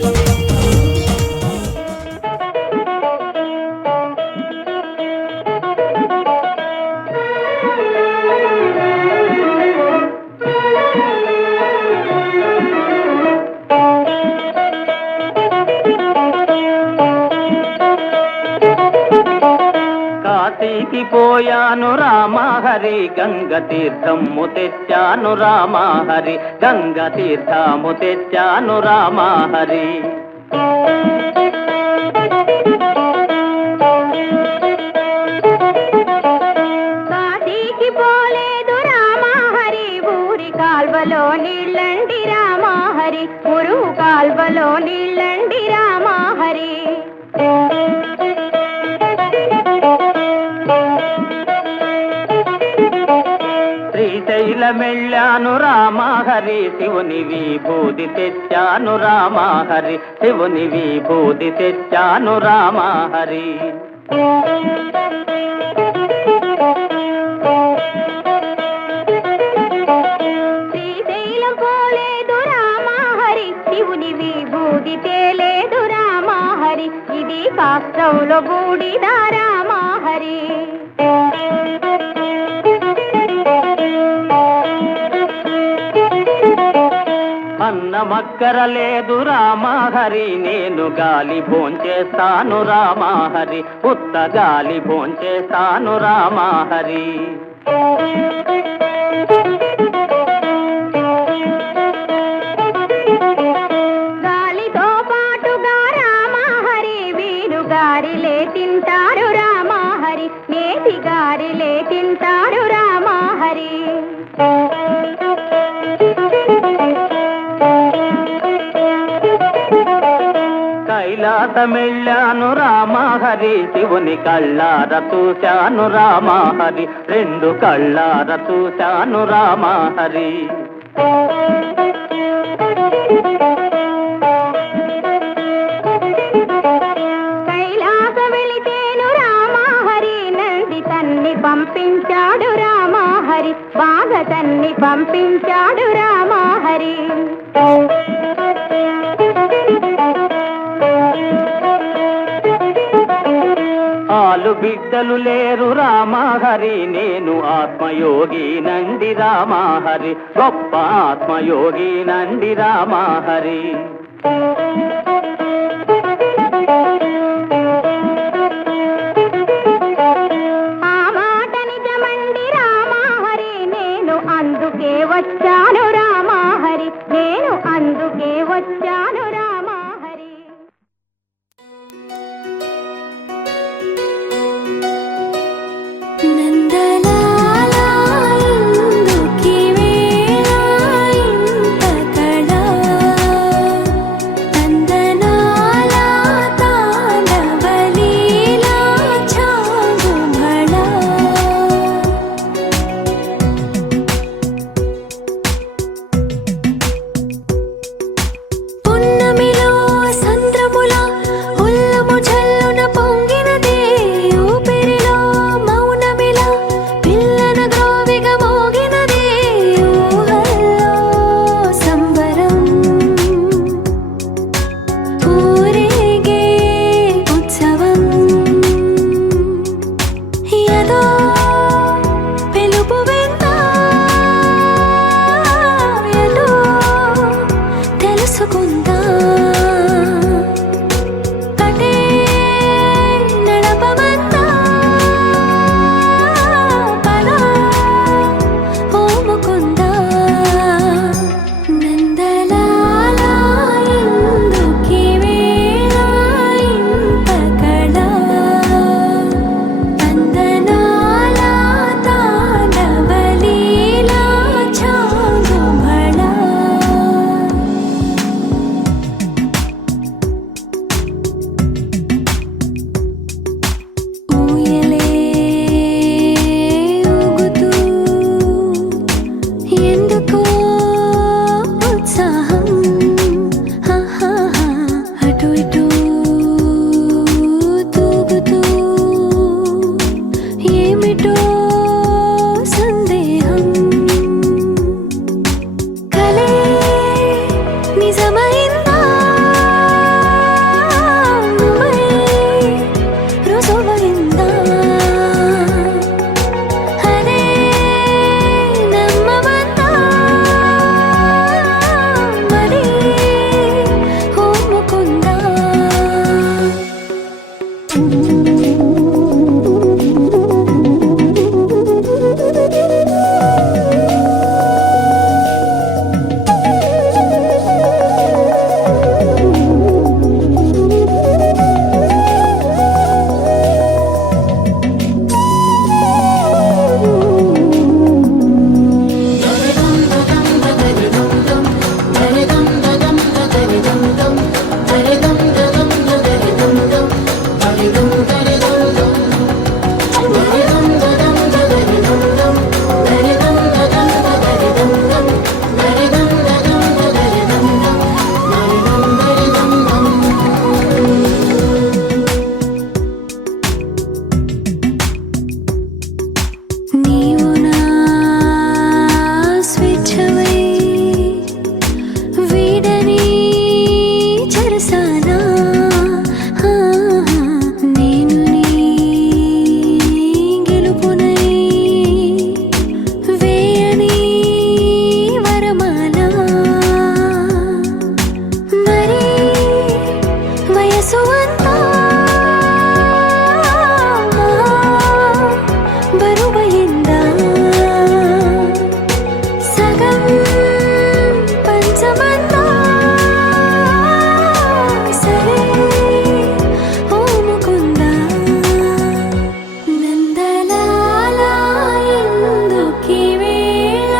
కాశీకి పోయాను రామహరి గంగ తీర్థము తెచ్చాను రామహరి గంగ తీర్థము తెచ్చాను రామహరి. కాశీకి పోలేదు రామహరి ఊరి కాల్వలో నీళ్ళండి రామహరి మురుగు కాల్వలో నీళ్ళండి రామహరి. శ్రీశైలమెళ్ళాను రామహరి శివుని విభూది తెచ్చాను రామహరి శివుని విభూది తెచ్చాను రామహరి. శ్రీశైలం పోలేదు రామహరి శివుని విభూది తేలేదు రామహరి ఇది కాష్టంలో బూడిద రామహరి. అన్నమక్కర లేదు రామహరి నేను గాలి భోంచేస్తాను రామహరి ఉత్త గాలి భోంచేస్తాను రామహరి. గాలితో పాటుగా రామహరి వీరు గారిలే తింటారు రామహరి నేతి గారిలే తింటారు రామహరి. కైలాసమెళ్ళాను రామహరి శివుని కళ్ళార చూశాను రామహరి రెండు కళ్ళార చూశాను రామహరి. కైలాస వెళితేను రామహరి నంది తన్ని పంపించాడు రామహరి బాగా తన్ని పంపించాడు రామహరి. ఆలు బిడ్డలు లేరు రామహరి నేను ఆత్మయోగి నంది రామహరి గొప్ప ఆత్మయోగి నంది రామహరి. ఆ మాట నిజమండి రామహరి నేను అందుకే వచ్చాను రామహరి నేను అందుకే వచ్చాను రామహరి. నందలాలా ఇందుకి వేళ ఇంత కళ అటు ఇటు తూగుతూ ఏమిటో సందేహం కలే నిజమైందా రుజువైందా అదే నమ్మమందా మరి ఒప్పుకుందా నీవు నా స్వేచ్ఛవై వీడని చెరసానా నేను నీ గెలుపునై వేయని వరమాల మరి వయసు అంతా బరువైందా సగం పంచమంతా సరే ఓముకుందా నందలాల ఎందుకీ వేళ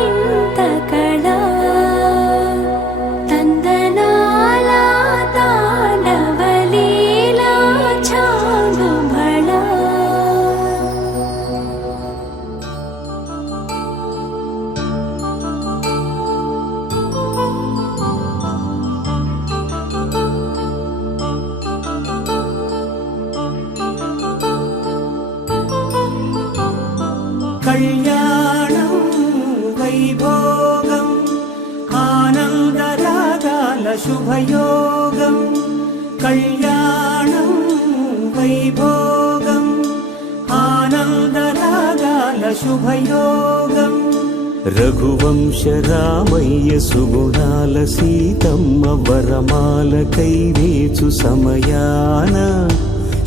ఇంత కళ తందనాల తాండవలీలా చాలు భళ కళ్యాణం వైభోగం ఆనందరాగాల శుభయోగం కళ్యాణం వైభోగం ఆనందరాగాల శుభయోగం రఘువంశ రామయ్య సుగుణాల సీతమ్మ వరమాల కైవేచు సమయాన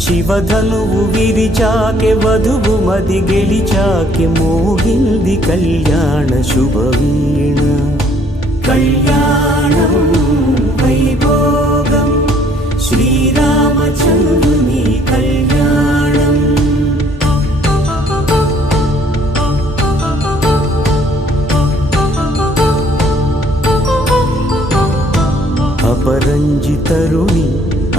శివధనువు విరిచాకె వధువు మది గెలిచాకె మోగింది కళ్యాణ శుభవీణ కళ్యాణం వైభోగం శ్రీరామచంద్రుని కళ్యాణం అపరంజి తరుణి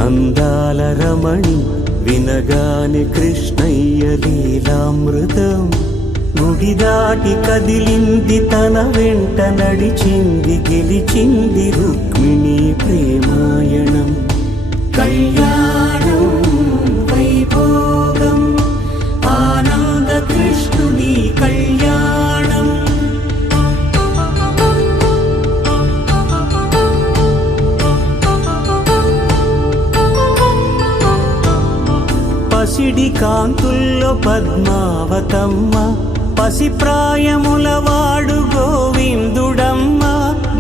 అందాల రమణి వినగాని కృష్ణయ్య లీలామృతం గుడి దాటి కదిలింది తన వెంట నడిచింది గెలిచింది రుక్మిణి ప్రేమాయణం కళ్యాణం వైభోగం ఆనంద కృష్ణుని కళ్యాణం పసిడి కాంతుల్లో పద్మావతమ్మ పసిప్రాయముల వాడు గోవిందుడమ్మ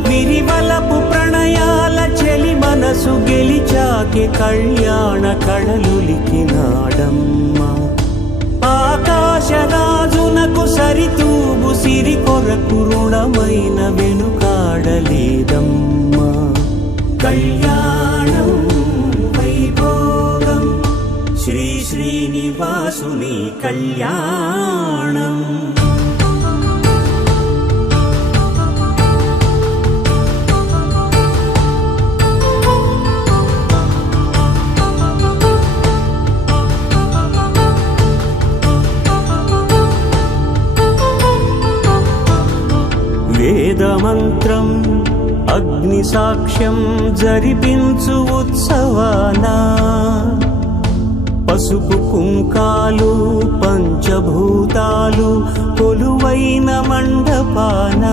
విరివలపు ప్రణయాల చెలి మనసు గెలిచాకె కళ్యాణ కళలులికినాడమ్మ ఆకాశరాజునకు సరితూగు సిరి కొరకు రుణమైన వెనుకాడలేదమ్మా కళ్యాణం వైభోగం శ్రీ శ్రీనివాసుని కళ్యాణం వేదమంత్రం అగ్ని సాక్ష్యం జరిపించు ఉత్సవాన పసుపు కుంకాలు పంచభూతాలు కొలువైన మండపాన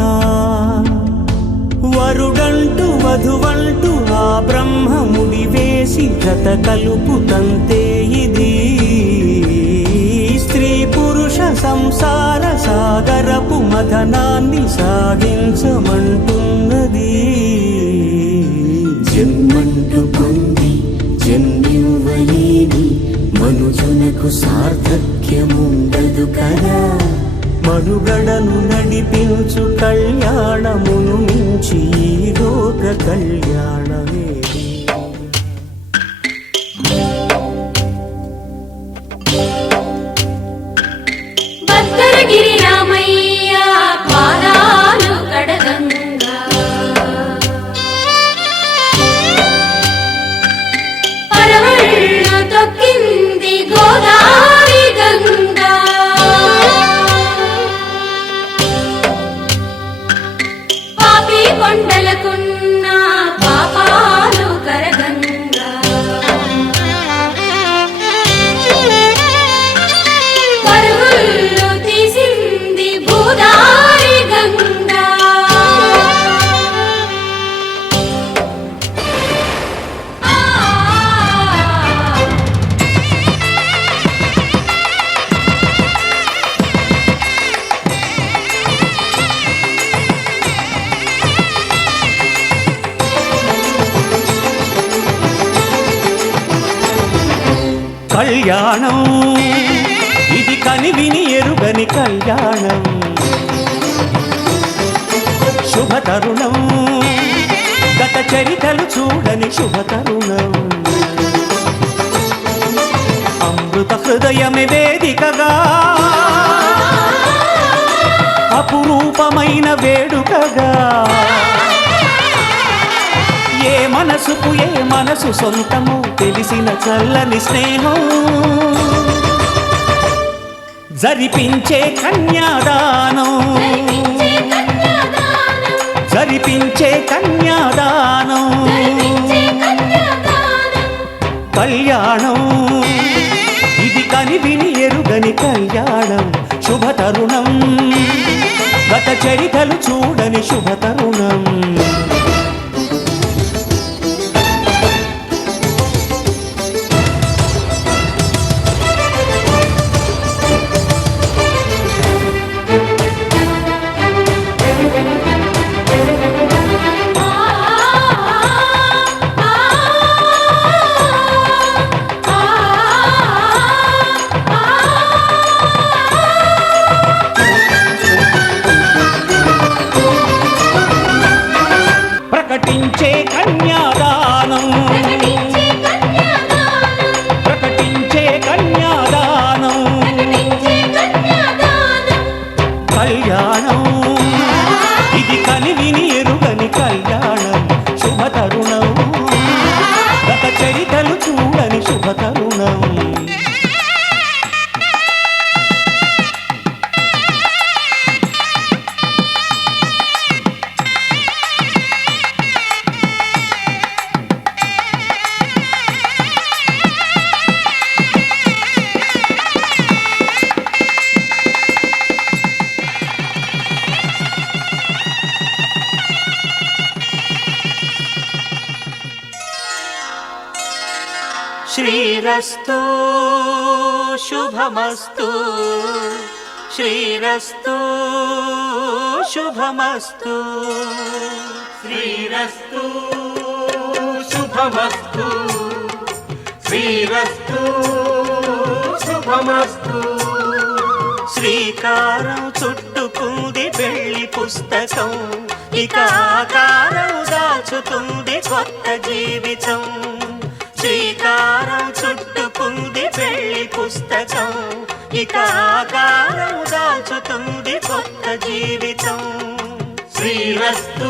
వరుడంటూ వధువంటూ ఆ బ్రహ్మముడి వేసి జత కలుపుతంతే ఇది స్త్రీ పురుష సంసార సాగరపు మథనాన్ని సాగించమంటున్నది. జన్మంటూ పొంది జన్మివ్వలేని మనుజునకు సార్థక్యముండదు కదా. మనుగడను నడిపించు కళ్యాణమును మించి ఈ లోక కళ్యాణమే. భద్రగిరి రామయ్య పాదాలు కడగంగా పరవళ్ళు తొక్కింది గోదావరి గంగా. పాపి కొండలకున్న పాపాలు కరగంగా. పరుగులు తీసింది భూదారి గంగా. కళ్యాణం ఇది కనివిని ఎరుగని కళ్యాణం. శుభతరుణం గత చరితలు చూడని శుభతరుణం. అమృత హృదయమే వేదికగా అపురూపమైన వేడుకగా. ఏ మనసుకు ఏ మనసు సొంతము తెలిసిన చల్లని స్నేహం జరిపించే కన్యాదానం. జరిపించే కన్యాదానం. కళ్యాణం ఇది కనివిని ఎరుగని కళ్యాణం. శుభతరుణం గత చరితలు చూడని శుభతరుణం. ప్రకటించే కన్యాదానం. ప్రకటించే కన్యాదానం. కళ్యాణం ఇది కనివిని ఎరుగని కళ్యాణం. శుభతరుణం గత చరితలు చూడని శుభతరుణం. శ్రీరస్తు శుభమస్తు. శ్రీరస్తు శుభమస్తు. శ్రీరస్తు శుభమస్తు. శ్రీరస్తు శుభమస్తు. శ్రీకారం చుట్టుకుంది పెళ్లి పుస్తకం. ఇక ఆకారం దాచుతుంది కొత్త జీవితం. శ్రీకారం చుట్టుకుంది పెళ్లి పుస్తకం. ఇక ఆకారం దాచుతుంది కొత్త జీవితం. శ్రీరస్తు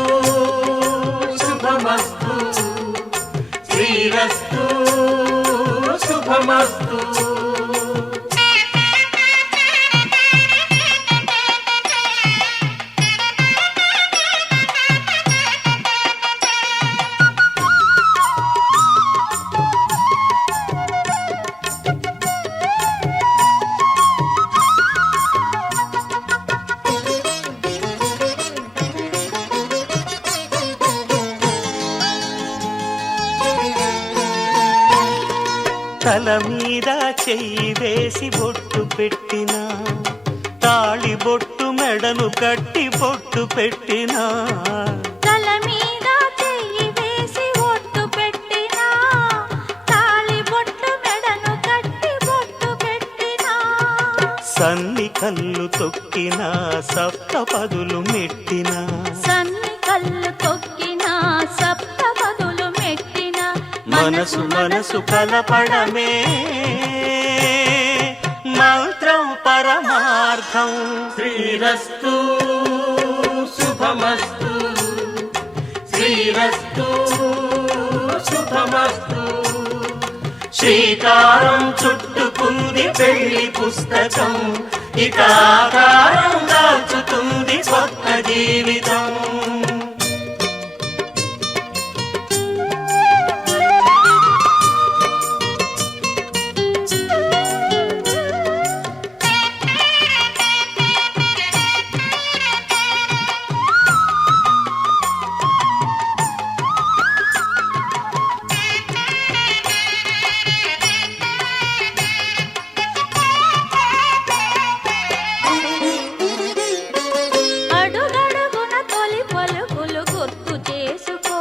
శుభమస్తు. శ్రీరస్తు శుభమస్తు. తల మీద చెయ్యి వేసి బొట్టు పెట్టినా తాళి బొట్టు మెడను కట్టి బొట్టు పెట్టినా తల మీద చెయ్యి వేసి ఒట్టు పెట్టినా తాళి బొట్టు మెడను కట్టి బొట్టు పెట్టినా సన్ని కళ్ళు తొక్కినా సప్త పదులు మెట్టినా సన్ని కళ్ళు తొక్కినా సప్త పదులు మెట్టినా మనసు మనసు కలపడమే మంత్రం పరమార్థం శ్రీరస్తు శుభమస్తు శ్రీరస్తు శుభమస్తు శ్రీకారం చుట్టుకుంది పెళ్లి పుస్తకం ఇక ఆకారం దాల్చుతుంది కొత్త జీవితం అడుగడుగున తొలి పలుకులు గుర్తు చేసుకో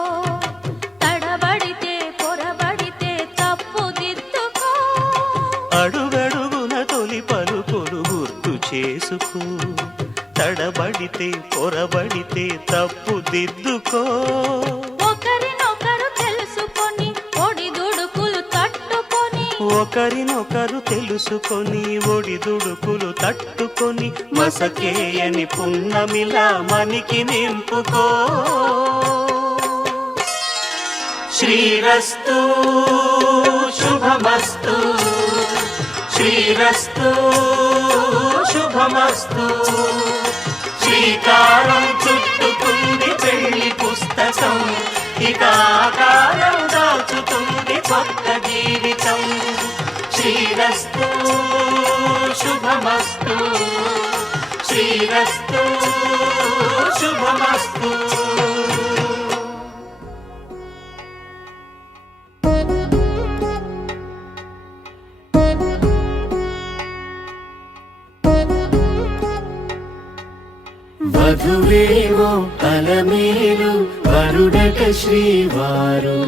తడబడితే పొరబడితే తప్పు దిద్దుకో అడుగడుగున తొలి పలుకులు గుర్తు చేసుకో తడబడితే పొరబడితే తప్పు దిద్దుకో ఒకరినొకరు తెలుసుకొని ఒడిదుడుకులు తట్టుకొని ఒకరినొకరు తెలుసుకొని ఒడిదుడుకులు తట్టుకొని మసకేయని పున్నమిలా మనికి నింపుకో శ్రీరస్తు శుభమస్తు శ్రీరస్తు శుభమస్తు శ్రీకారం చుట్టుకుంది పెళ్లి పుస్తకం ఇక ఆకారం దాచుతుంది కొత్త జీవితం శ్రీరస్తు శుభమస్తు శ్రీరస్తు శుభమస్తు వధువేమో అలమేలు వరుడట శ్రీవారు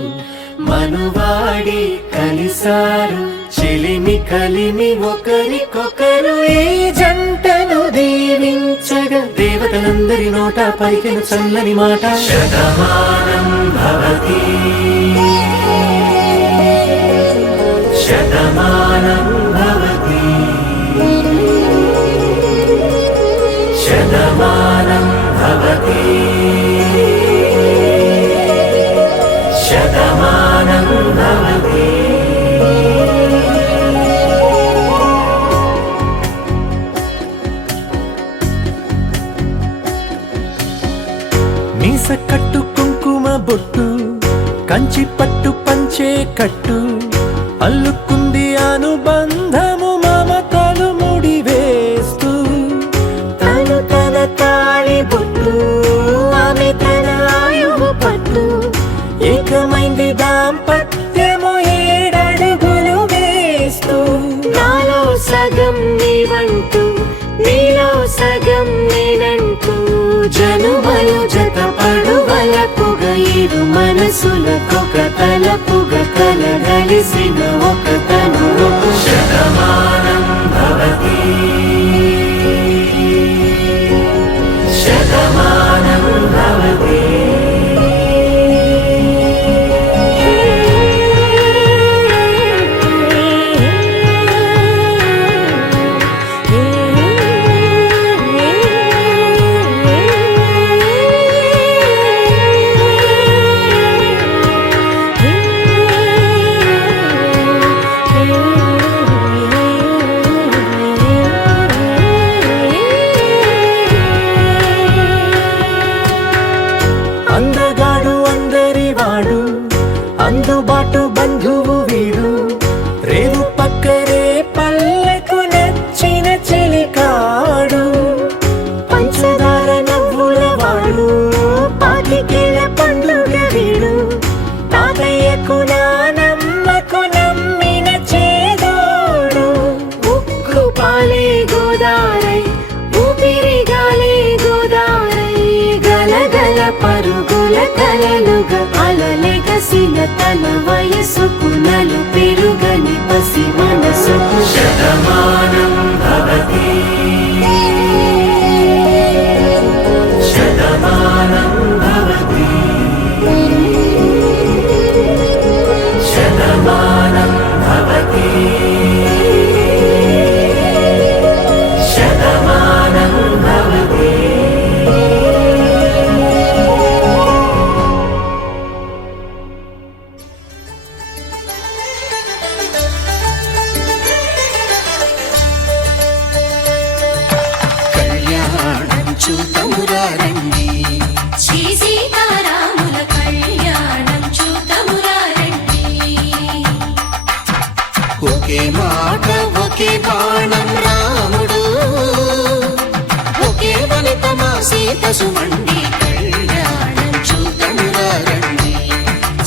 మనువాడి కలిసారు చెలిమి కలిమి ఒకరికొకరు ఈ జంటను దీవించగా దేవతలందరి నోట పలికిన చల్లని మాట శతమానం భవతి శతమానం భవతి శతమానం భవతి శతమానం భవతి మీస కట్టు కుంకుమ బొట్టు కంచి పట్టు పంచే కట్టు అల్లుకుంది అనుబంధము మమతలు ముడివేస్తూ తను తన తాళి బొట్టు ఆమె తన ఆయువు పట్టు ఏకమైంది దాంపత్యము 7 అడుగులు వేస్తూ నాలో సగం నీవంటూ నీలో సగం నేనంటూ జనుమలు జత పడువలపుగ ఇరు మనసులకొక తలపుగ కలగలిసిన ఒక తను శతమానం భవతి శతమానం భవతి అందగాడు అందరివాడు అందుబాటు బంధువు వీడు రేవు పక్కరే పల్లెకు నచ్చిన చెలికాడు పంచదార నవ్వుల వాడు పాతికేల పండుగ వీడు తాతయ్యకు నానమ్మకు నమ్మిన చే తన వయసుకు నలు పెరుగని పసి మనసుకు శతమానం భవతి శతమానం భవతి శతమానం భవతి శతమానం భవతి. కళ్యాణం చూతమురారండి శ్రీ సీతారాముల కళ్యాణం చూతమురారండి ఒకే మాట ఒకే బాణం రాముడు ఒకే వనిత మా సీత సుమండి కళ్యాణం చూతమురారండి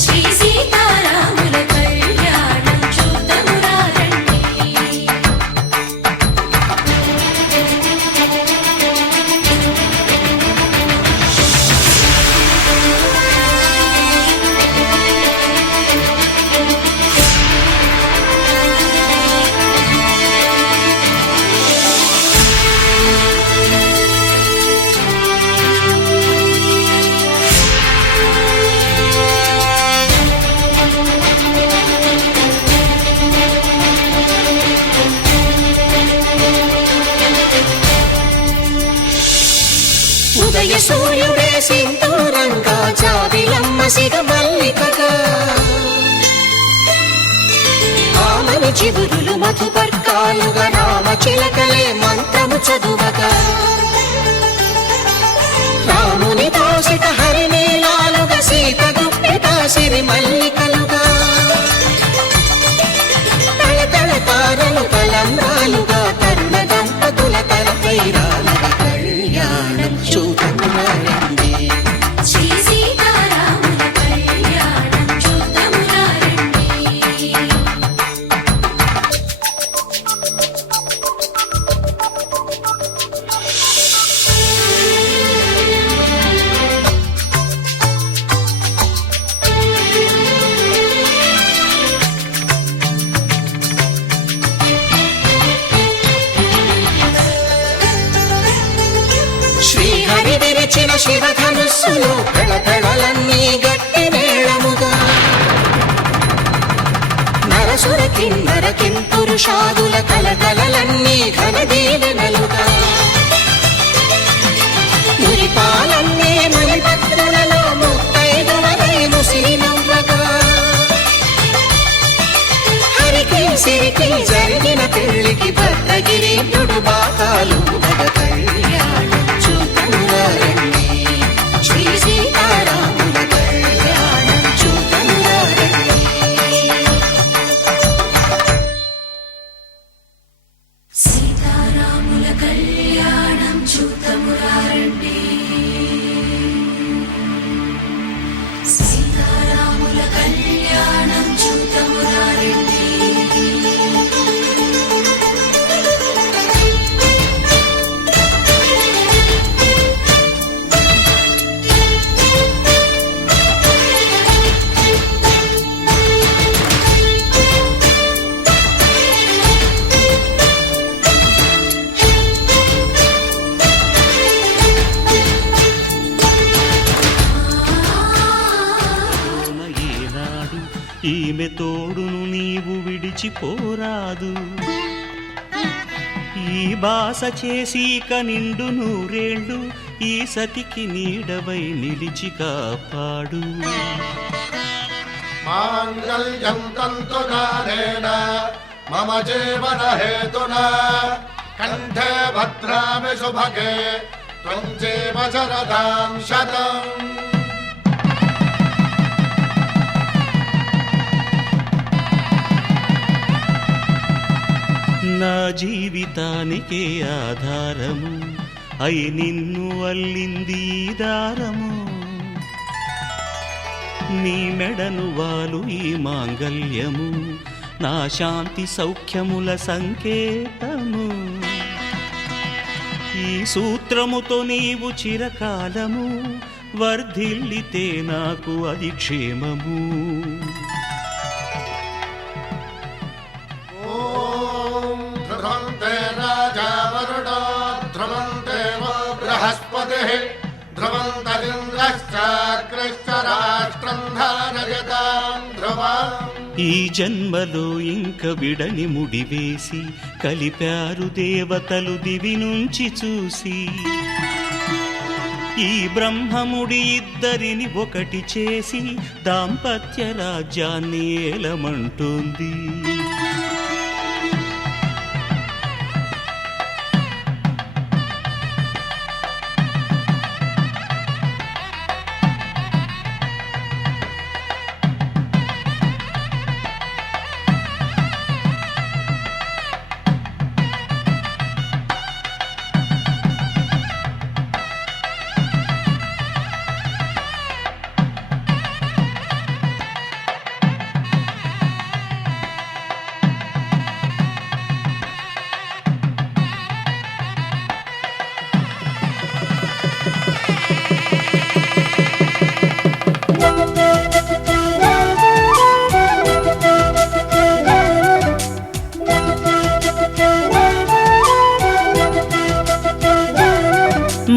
శ్రీ సీతారాముల కళ్యాణం చూతమురారండి ఉదయ సూర్యుడే సింధూరంగా జాబిలమ్మ సిగ మల్లికగా ఆమని చివురులు మధుపర్కాలుగా రామ చిలకలే మంత్రము చదువగా రాముని దోసిట హరినీలాలుగా సీత గుప్పిట సిరి మల్లికలుగా తళతళ తారలు తలంబ్రాలుగా తరుణ దంపతుల తలపైరాలుగా కళ్యాణం చూతమురారండి శ్రీ సీతారాముల కళ్యాణం చూతమురారండి శ్రీహరి విరిచిన శివధనుస్సులో పెళపెళలన్నీ గట్టి మేళముగా నరసుర కిన్నర కింపురుషాదుల కలకలలన్నీ ఘన దీవెనలుగా మురిపాలన్నీ మణిపత్రులలో ముత్తైదువలై ముసినవ్వగా హరికి సిరికి జరిగిన పెళ్లికి భద్రగిరీంద్రుడు బాకాలు కళ్యాణం చూతమురారండి శ్రీ సీతారాముల కళ్యాణం చూతమురారండి సీతారాముల కళ్యాణం చూతమురారండి సీతారాముల కళ్యాణం చూతమురారండి ఏనాడు ఈమె తోడును నీవు విడిచిపోరాదు ఈ బాస చేసి నిండు నూరేళ్ళు ఈ సతికి నీడవై నిలిచి కాపాడు మాంగళ్యం తంతునానేన మమ జీవన హేతునా కంఠే భద్రామి శుభగే త్వం జీవ శరదాం శతం. నా జీవితానికే ఆధారము అయి నిన్ను అల్లింది ఈ దారము నీ మెడను వాలు ఈ మాంగల్యము నా శాంతి సౌఖ్యముల సంకేతము ఈ సూత్రముతో నీవు చిరకాలము వర్ధిల్లితే నాకు అది క్షేమము. ఓం ధ్రువంతే రాజా వరుడో ధ్రువంతే వో బృహస్పతిః ధ్రువంతరింద్రశ్చాగ్రశ్చ రాష్ట్రం ధారయతాం ధ్రువం. ఈ జన్మలో ఇంక విడని ముడివేసి కలిపారు దేవతలు దివి నుంచి చూసి. ఈ బ్రహ్మముడి ఇద్దరిని ఒకటి చేసి దాంపత్య రాజ్యాన్ని ఏలమంటుంది.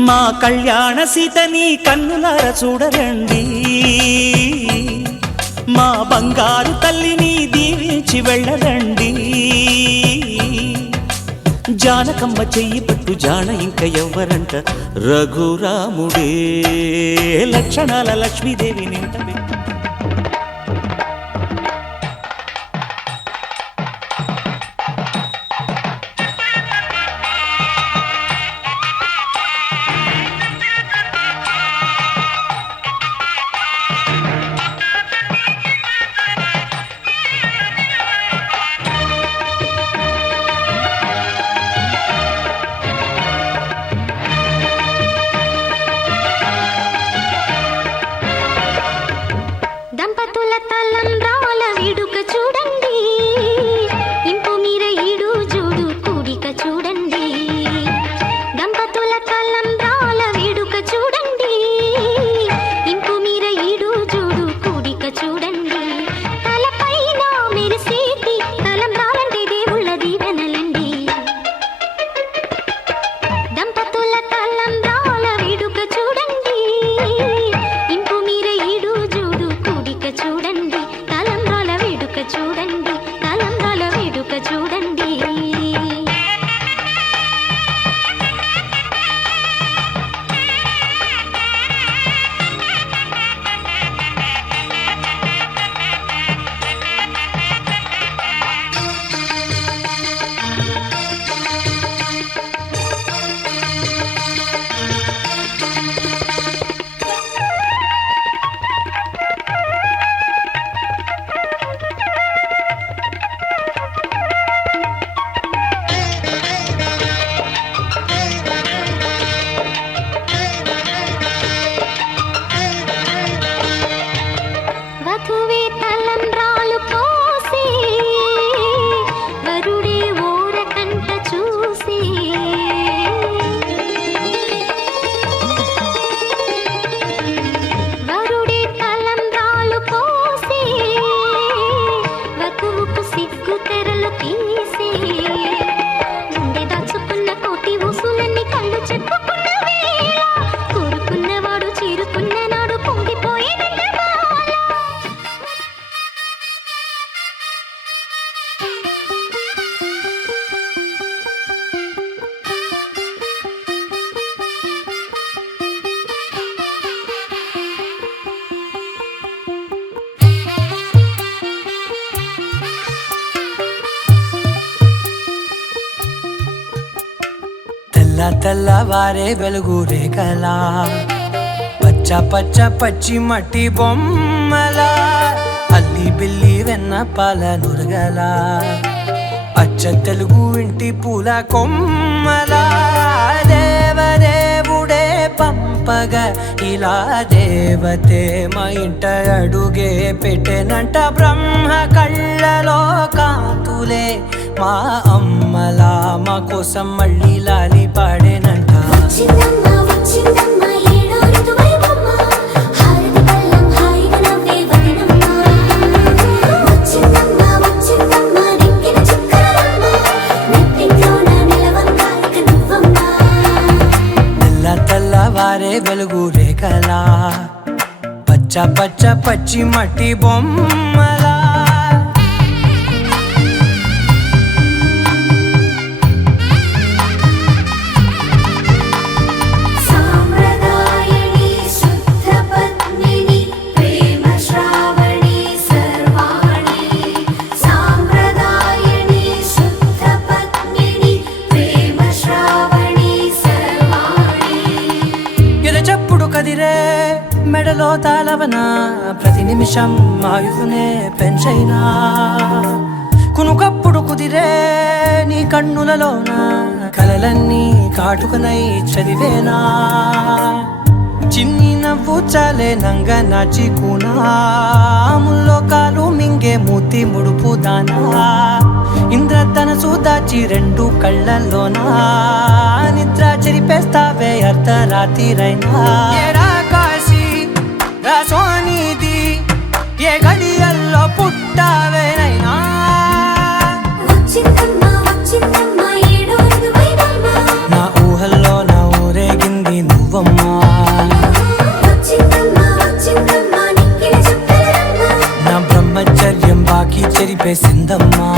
మా కళ్యాణ సీతని కన్నులార చూడరండి, మా బంగారు తల్లిని దీవించి వెళ్ళరండి. జానకమ్మ చెయ్యి పట్టు జాన ఇంక ఎవ్వరంట, రఘురాముడే లక్షణాల లక్ష్మీదేవి నింట తెల్లవారే వెలుగు రేఖలా పచ్చ పచ్చ పచ్చి మట్టి బొమ్మలా అల్లి బిల్లి వెన్న పాల నురగలా అచ్చ తెలుగు ఇంటి పూల కొమ్మలా దేవదేవుడే పంపగా ఇలా దేవతే మా ఇంట అడుగే పెట్టెనంట బ్రహ్మ కళ్ళలో కాంతులే మా అమ్మలా మా కోసం మళ్ళీ లాలి పాడేనంట. వచ్చిందమ్మ వచ్చిందమ్మ ఏడో ఋతువైవమ్మ పచ్చ పచ్చ పచ్చి మట్టి బొమ్మలా సాంప్రదాయని శుద్ధ పద్మిని ప్రేమ శ్రావణి సర్వాణి సాంప్రదాయని శుద్ధ పద్మిని ప్రేమ శ్రావణి సర్వాణి ఎదచప్పుడు కదిరే మెడలో తాళవన ప్రతి నిమిషం ఆయుధునే పెంచైనా కునుకప్పుడు కుదిరే నీ కన్నులలోన కలలన్నీ కాటుకనై చదివేనా చిన్ని నవ్వు చాలే నంగ నాచి కూనాముల్లో కాలు మింగే మూతి ముడుపు దానా ఇంద్రధనసు దాచి రెండు కళ్ళల్లోనా నిద్ర చెరిపేస్తావే అర్ధరాత్రిరైనా ఏరా కాశీ రాసోనిది ఏ గడియల్లో పుట్టావేనైనా వచ్చిందమ్మా వచ్చిందమ్మా ఏడో ఋతువైవమ్మా నా ఊహల్లో నా ఊరేగింది నువ్వమ్మా వచ్చిందమ్మా వచ్చిందమ్మా నిక్కిలి చుట్టలమ్మా నా బ్రహ్మచర్యం బాకీ చెరిపేసిందమ్మా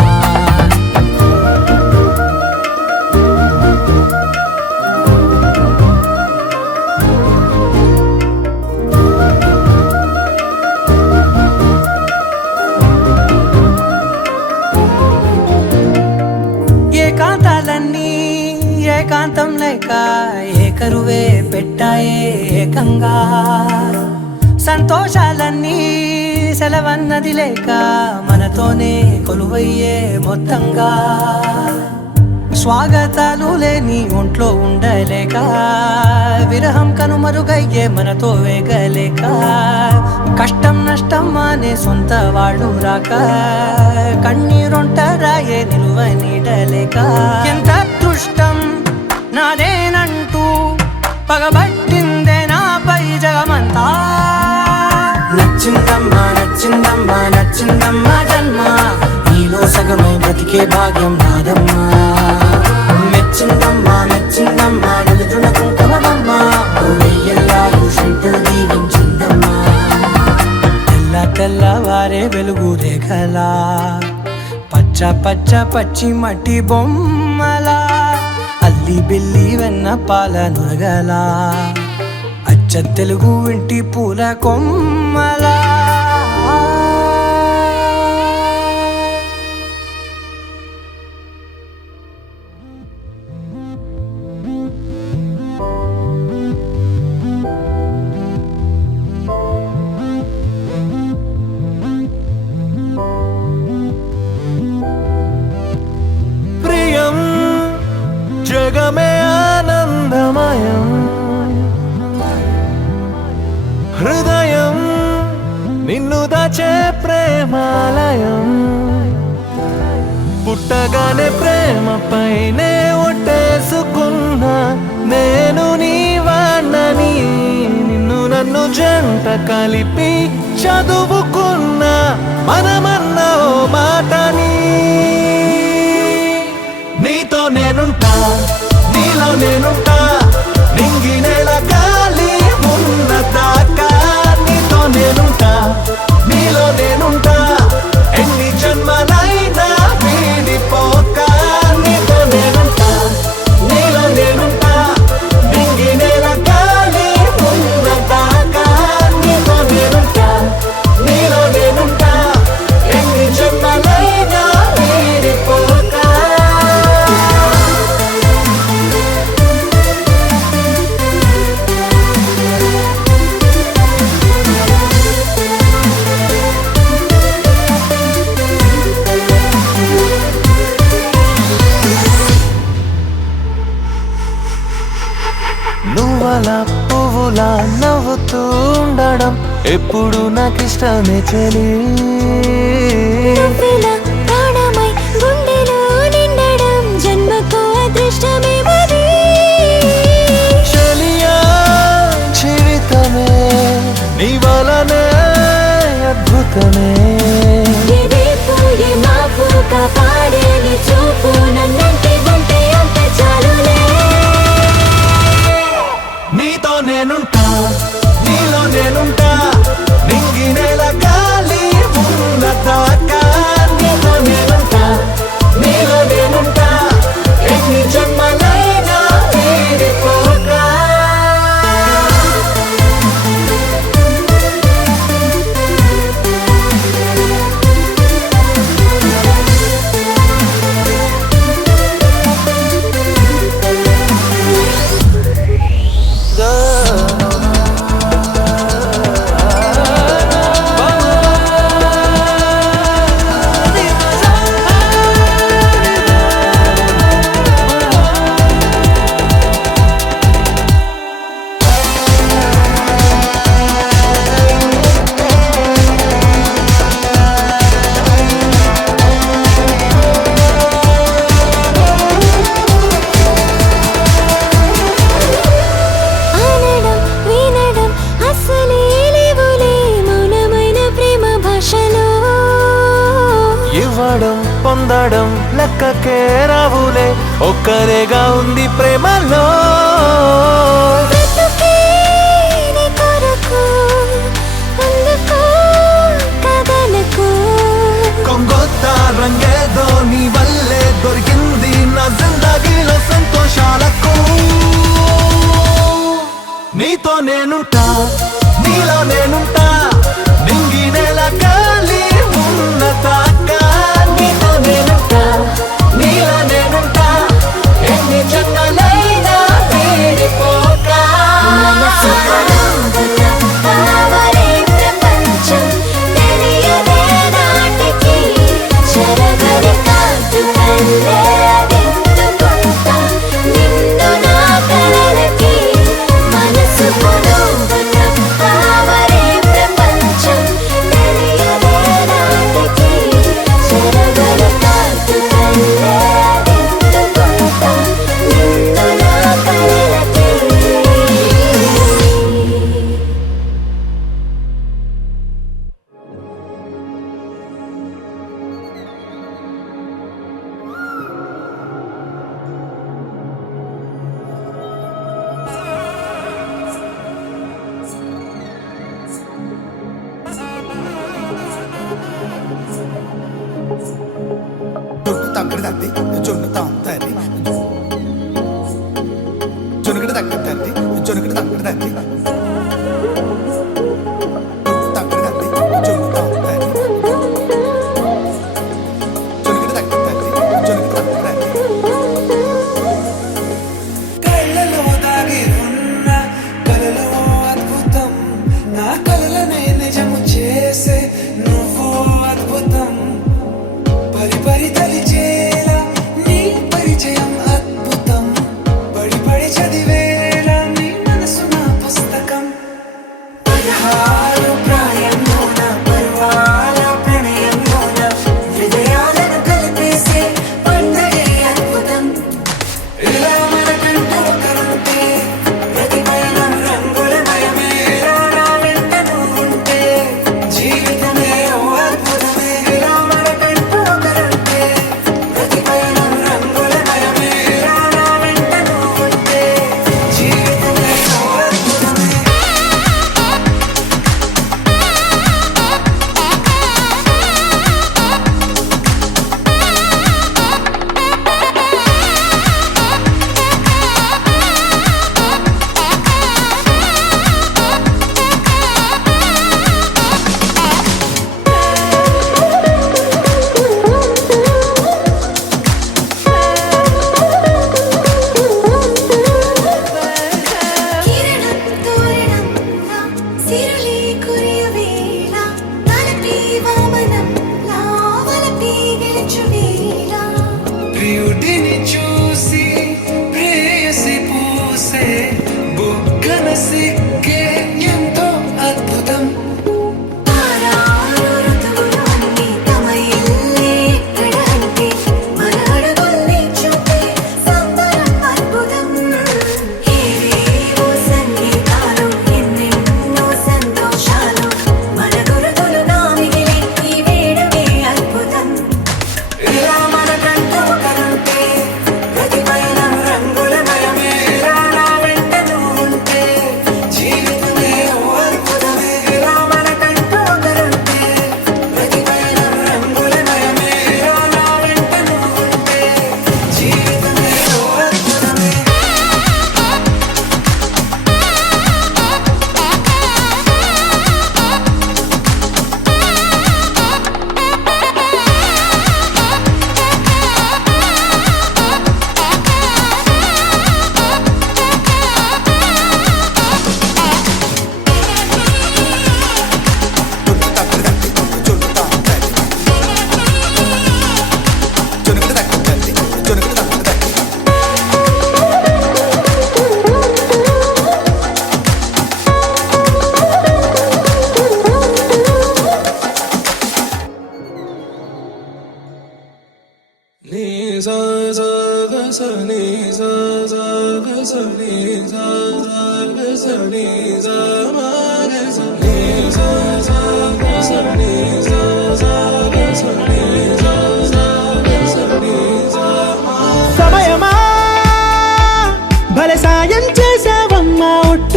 ఏకాంతాలన్నీ ఏకాంతం లేక ఏకరువే పెట్టాయే ఏకంగా సంతోషాలన్నీ సెలవన్నది లేక మనతోనే కొలువయ్యే మొత్తంగా స్వాగతాలు లేని ఒంట్లో ఉండలేక విరహం కనుమరుగయ్యే మనతో వేగలేక కష్టం నష్టం అనే సొంత వాళ్ళు రాక కన్నీరొంటరాయే నిలువ నీడలేక ఎంత అదృష్టం నాదేనంటూ పగబట్టిందే నాపై జగమంతా నచ్చిందమ్మా నచ్చిందమ్మా నచ్చిందమ్మా జన్మ నీలో సగమై బ్రతికే భాగ్యం నాదమ్మా మెచ్చిందమ్మా మెచ్చిందమ్మా నిలుచున కుంకుమమ్మా వెయ్యల్లాలు శంకులు దీవించిందమ్మా తెల్ల తెల్లవారే వెలుగు రేఖలా పచ్చ పచ్చ పచ్చి మట్టి బొమ్మలా అల్లి బిల్లి వెన్న పాల నురగలా అచ్చ తెలుగు ఇంటి పూల కొమ్మలా ప్రియం జగమే ఆనందమయం హృదయం నిన్ను దాచే ప్రేమాలయం పుట్టగానే ప్రేమపైనే ఒట్టేసుకున్నా నేను నీ వాణ్ణని నిన్ను నన్ను జంట కలిపి చదువుకున్నా మనమన్న ఓ మాటని నీతో నేనుంటా నీలో నేనుంటా నింగి నేల గాలి ఉన్న దాకా నీతో నేనుంటా నీలో నేనుంటా ఎన్ని జన్మలైనా వీడిపోక నీతో నేనుంటా నీలో నేనుంటా నింగి నేల గాలి ఉన్న దాకా నీతో నేనుంటా నీలో నేనుంటా ఎన్ని జన్మలైనా వీడిపోక నువ్వలా పువ్వులా నవ్వుతూ ఉండడం ఎప్పుడు నాకిష్టమే చెలి నువ్వెలా ప్రాణమై గుండెలో నిండడం జన్మకు అదృష్టమే మరి చెలియా జీవితమే నీ వలనే అద్భుతమే ఎదేపు ఏ మాపు కాపాడేని చూపు నన్నంటే ఉంటే అంత చాలులే నీతో నేనుంటా నీలో నేనుంటా నీ ఇవ్వడం పొందడం లెక్కకే రావులే ఒక్కరేగా ఉంది ప్రేమలో కొంగొత్త రంగేదో నీ వల్లే దొరికింది నా జిందగీలో సంతోషాలకు నీతో నేనుంటా నీలో నేనుంటా నింగి నేల గాలి ఉన్నతాగా నీతో నేనుంటా నీలో నేనుంటా ఎన్ని జన్మలైనా వీడిపోక sa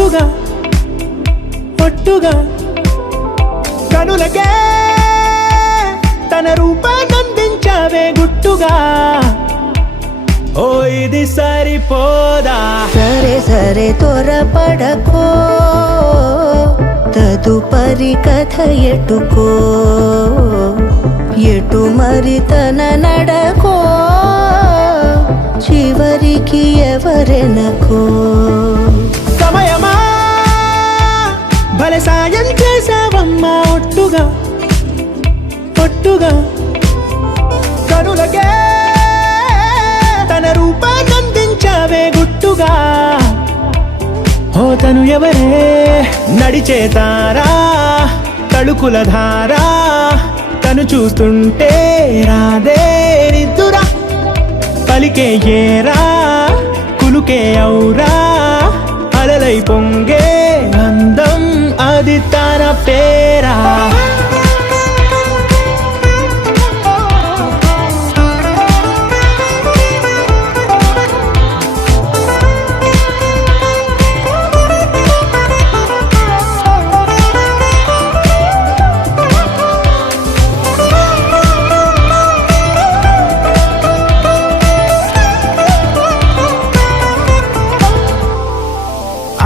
ఒట్టుగా ఒట్టుగా కనులకే తన రూపాన్నందించావే గుట్టుగా ఓ ఇది సరిపోదా సరే సరే త్వరపడకో తదుపరి కథ ఎటుకో ఎటు మరి తన నడకో చివరికి ఎవరెనకో సమయమా భలే సాయం చేసావమ్మా ఒట్టుగా ఒట్టుగా కనులకే తన రూపాన్నందించావే గుట్టుగా ఓ తను ఎవరే నడిచేతారా తళుకుల ధారా తను చూస్తుంటే రాదే నిద్దురా పలికే ఏరా కులుకే ఔరా అలలై పొంగే అందం అది తన పేరా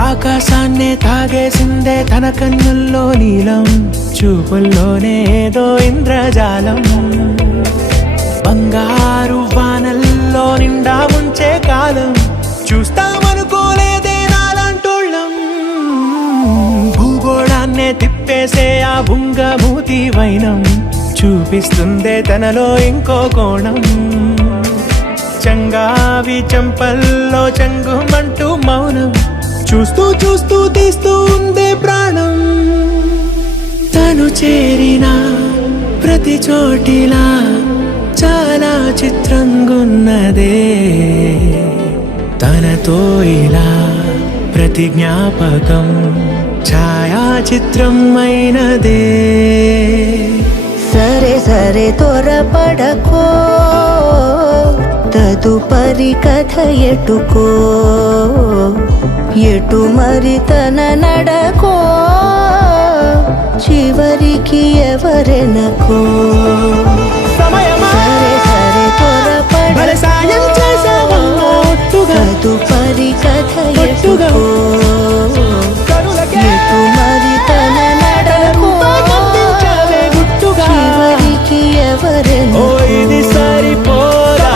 ఆకాశాన్నే తాగేసిందే తన కన్నుల్లో నీలం చూపుల్లోనే ఏదో ఇంద్రజాలం బంగారు వానల్లో నిండా ముంచే కాలం చూస్తామనుకోలేదే నాలంటోళ్ళం భూగోళాన్నే తిప్పేసే ఆ బుంగమూతి వైనం చూపిస్తుందే తనలో ఇంకో కోణం చంగావి చెంపల్లో చెంగుమంటూ మౌనం చూస్తూ చూస్తూ తీస్తూ ఉందే ప్రాణం తను చేరిన ప్రతి చోటిలా చాలా చిత్రంగున్నదే తనతో ఇలా ప్రతి జ్ఞాపకం ఛాయాచిత్రం అయినదే సరే సరే త్వరపడకో తదుపరి కథ ఎటుకో ఎటు మరి తన నడకో చివరికి ఎవరెనకో సమయమా సరే సరే భలే సాయం చేసావమ్మా ఒట్టుగా తదుపరి కథ ఒట్టుగా ఎటుకో కనులకే ఎటు మరి తన నడకో రూపాన్నందించావే గుట్టుగా చివరికి ఓ ఎవరెనకో ఇది సరిపోదా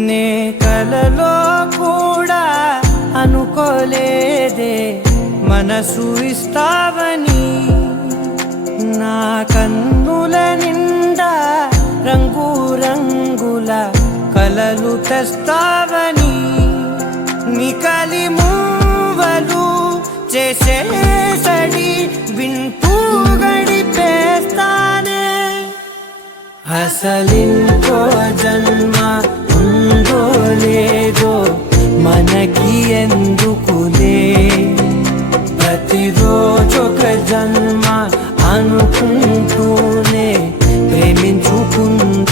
నే కలలో కూడా అనుకోలేదే మనసు ఇస్తావని నా కన్నుల నిండా రంగు రంగుల కలలు తెస్తావని నికలి మూవలు చేసేసడి వింటూ గడిపేస్తానే అసలింకో జన్మ ఉందో లేదో మనకి ఎందుకులే ప్రతిరోజొక జన్మ అనుకుంటూనే ప్రేమించుకుందామే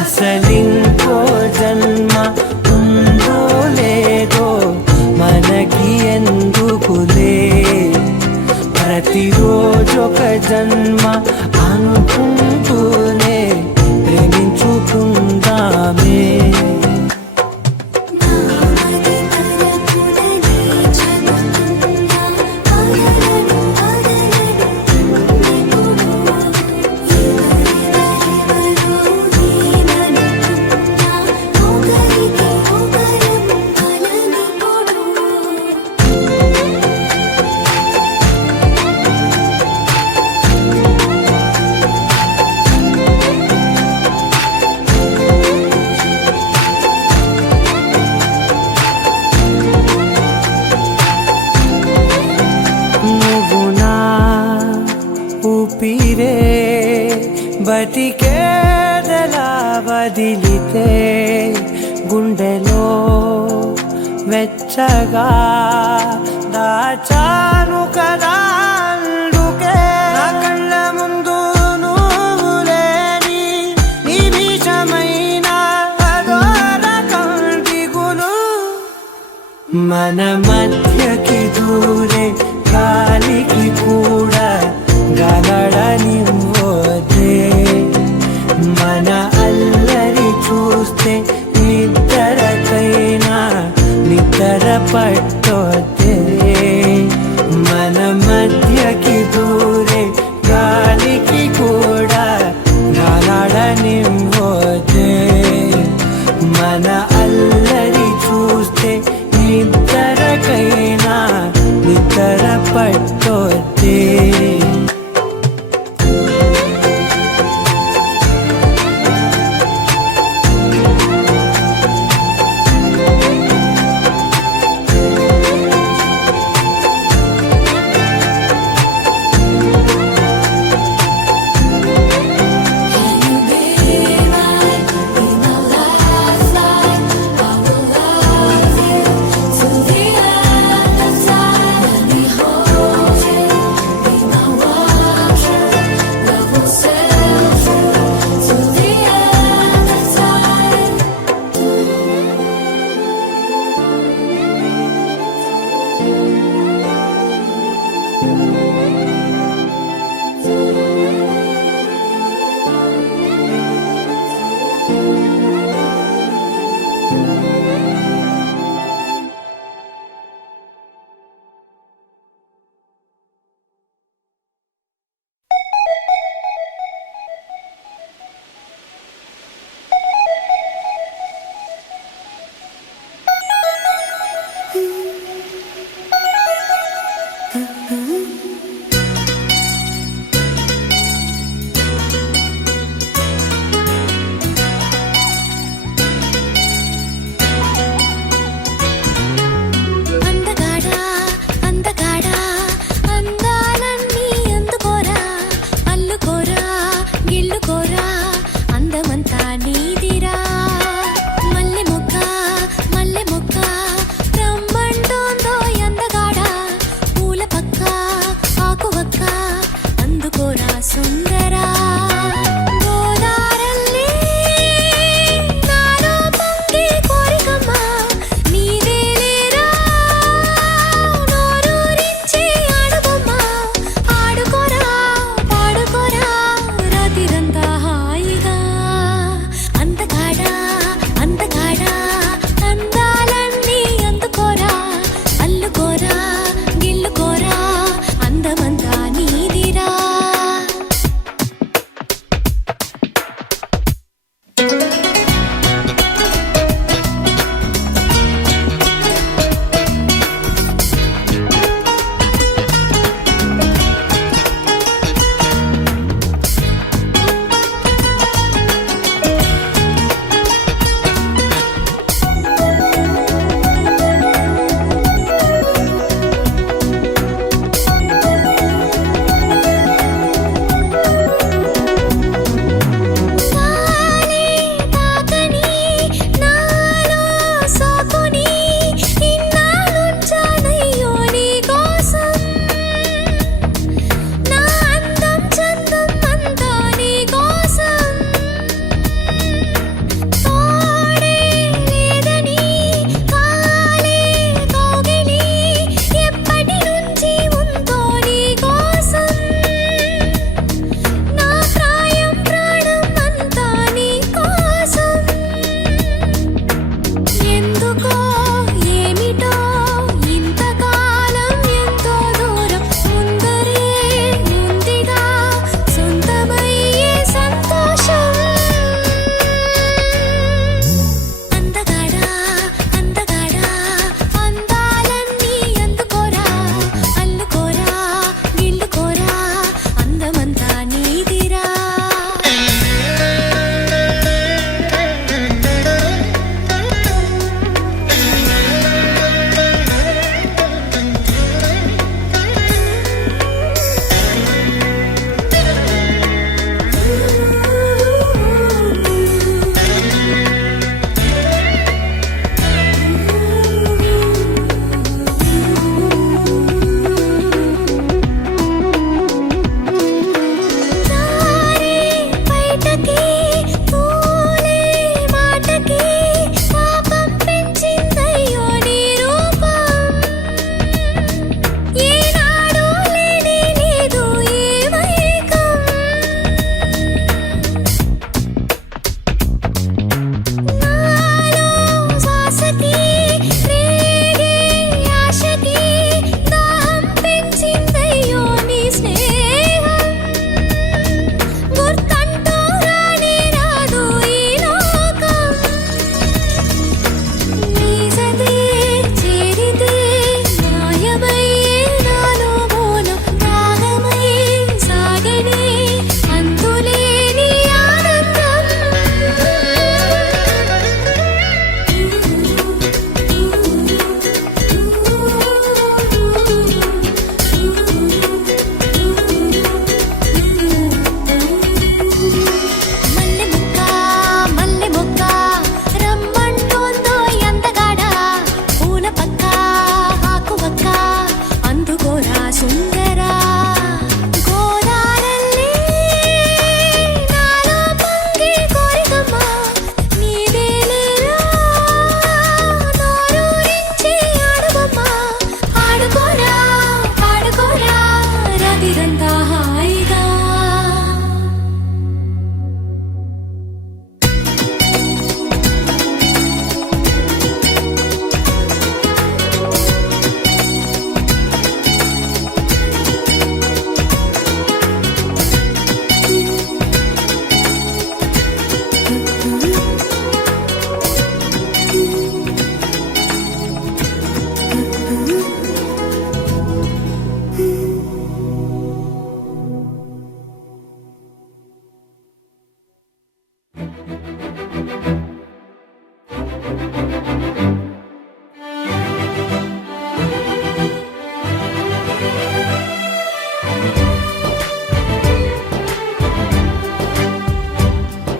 అసలింకో జన్మ ఉందో లేదో మనకి ఎందుకులే ప్రతిరోజొక జన్మ అనుకుంటూనే ప్రేమించుకుందామే బ్రతికేదెలా వదిలితే గుండెలో వెచ్చగా దాచాను కదా అందుకే నా కళ్ళ ముందు నువ్వు లేని నిమిషమైన అఘోర కంటిగులు మన మధ్యకి దూరే గాలికి కూడా గలడనివ్వదే మన అల్లరి చూస్తే నిద్రకైనా నిద్ర పట్టొద్దే మన మధ్యకి దూరే గాలికి కూడా గలడనివ్వదే మన అల్లరి చూస్తే నిద్రకైనా నిద్ర పట్టొద్దే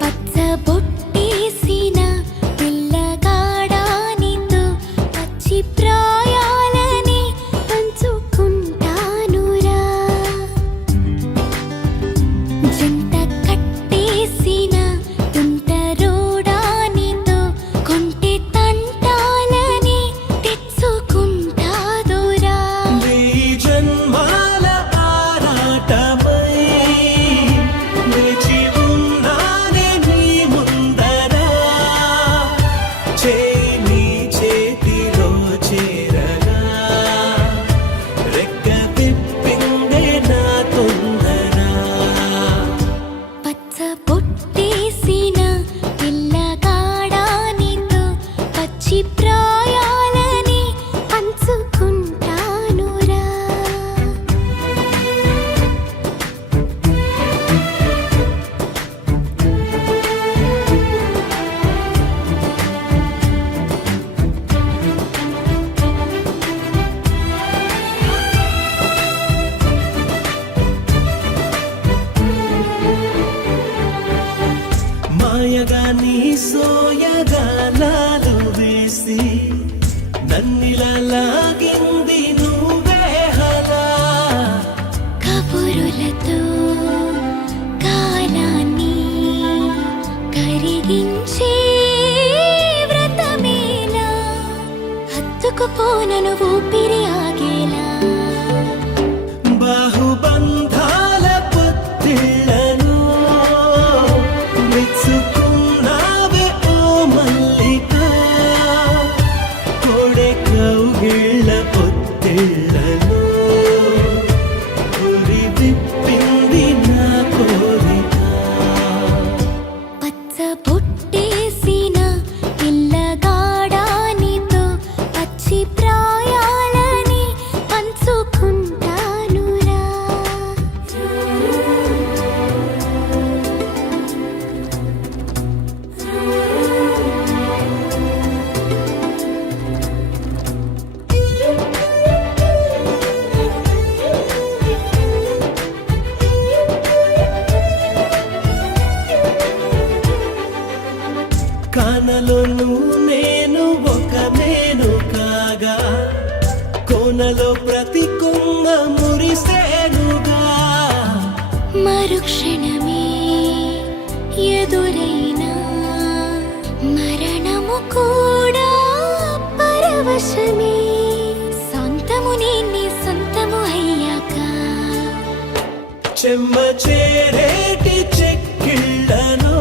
పచ్చ బొట్టేసిన పిల్లగాడానితో పచ్చి ప్రాయాలని పంచుకుంటానురా జంట కట్టేసిన తుంటరోడానితో కొంటె తంటాలని తెచ్చుకుంటాదురా నీ జన్మాల ఆరాటమై వేచి ఉన్నానే నీ ముందరా నీ చేతిలో చేరగా రెక్క తిప్పిందే నా తొందర పచ్చ బొట్టేసిన పిల్లగాడానితో పచ్చి ప్రాయాలని పంచుకుంటానురా మాయగా నీ సోయగానాలు వేసి నన్నిలా లాగింది నువ్వే హలా కబురులతో కాలాన్ని కరిగించే వ్రతమేలా హత్తుకుపోనను ఊపిరి ఆగేలా బాహుబంధాల పొత్తిళ్లను మెచ్చుకున్నావే ఓ మల్లిక కొడే కౌగిళ్ళ పొత్తిళ్లను ఉరి విప్పింది నా కోరిక పచ్చ బొట్టేసిన పిల్లగాడానితో పచ్చి ప్రాయాలని పంచుకుంటానురా కానలోను నేను ఒక మేను కాగా కోనలో ప్రతి కొమ్మ మురిసేనుగా మరుక్షణమే ఎదురైనా మరణము కూడా పరవశమే సొంతము నీ సొంతము అయ్యాక చెమ్మ చేరేటి చెక్కిళ్ళను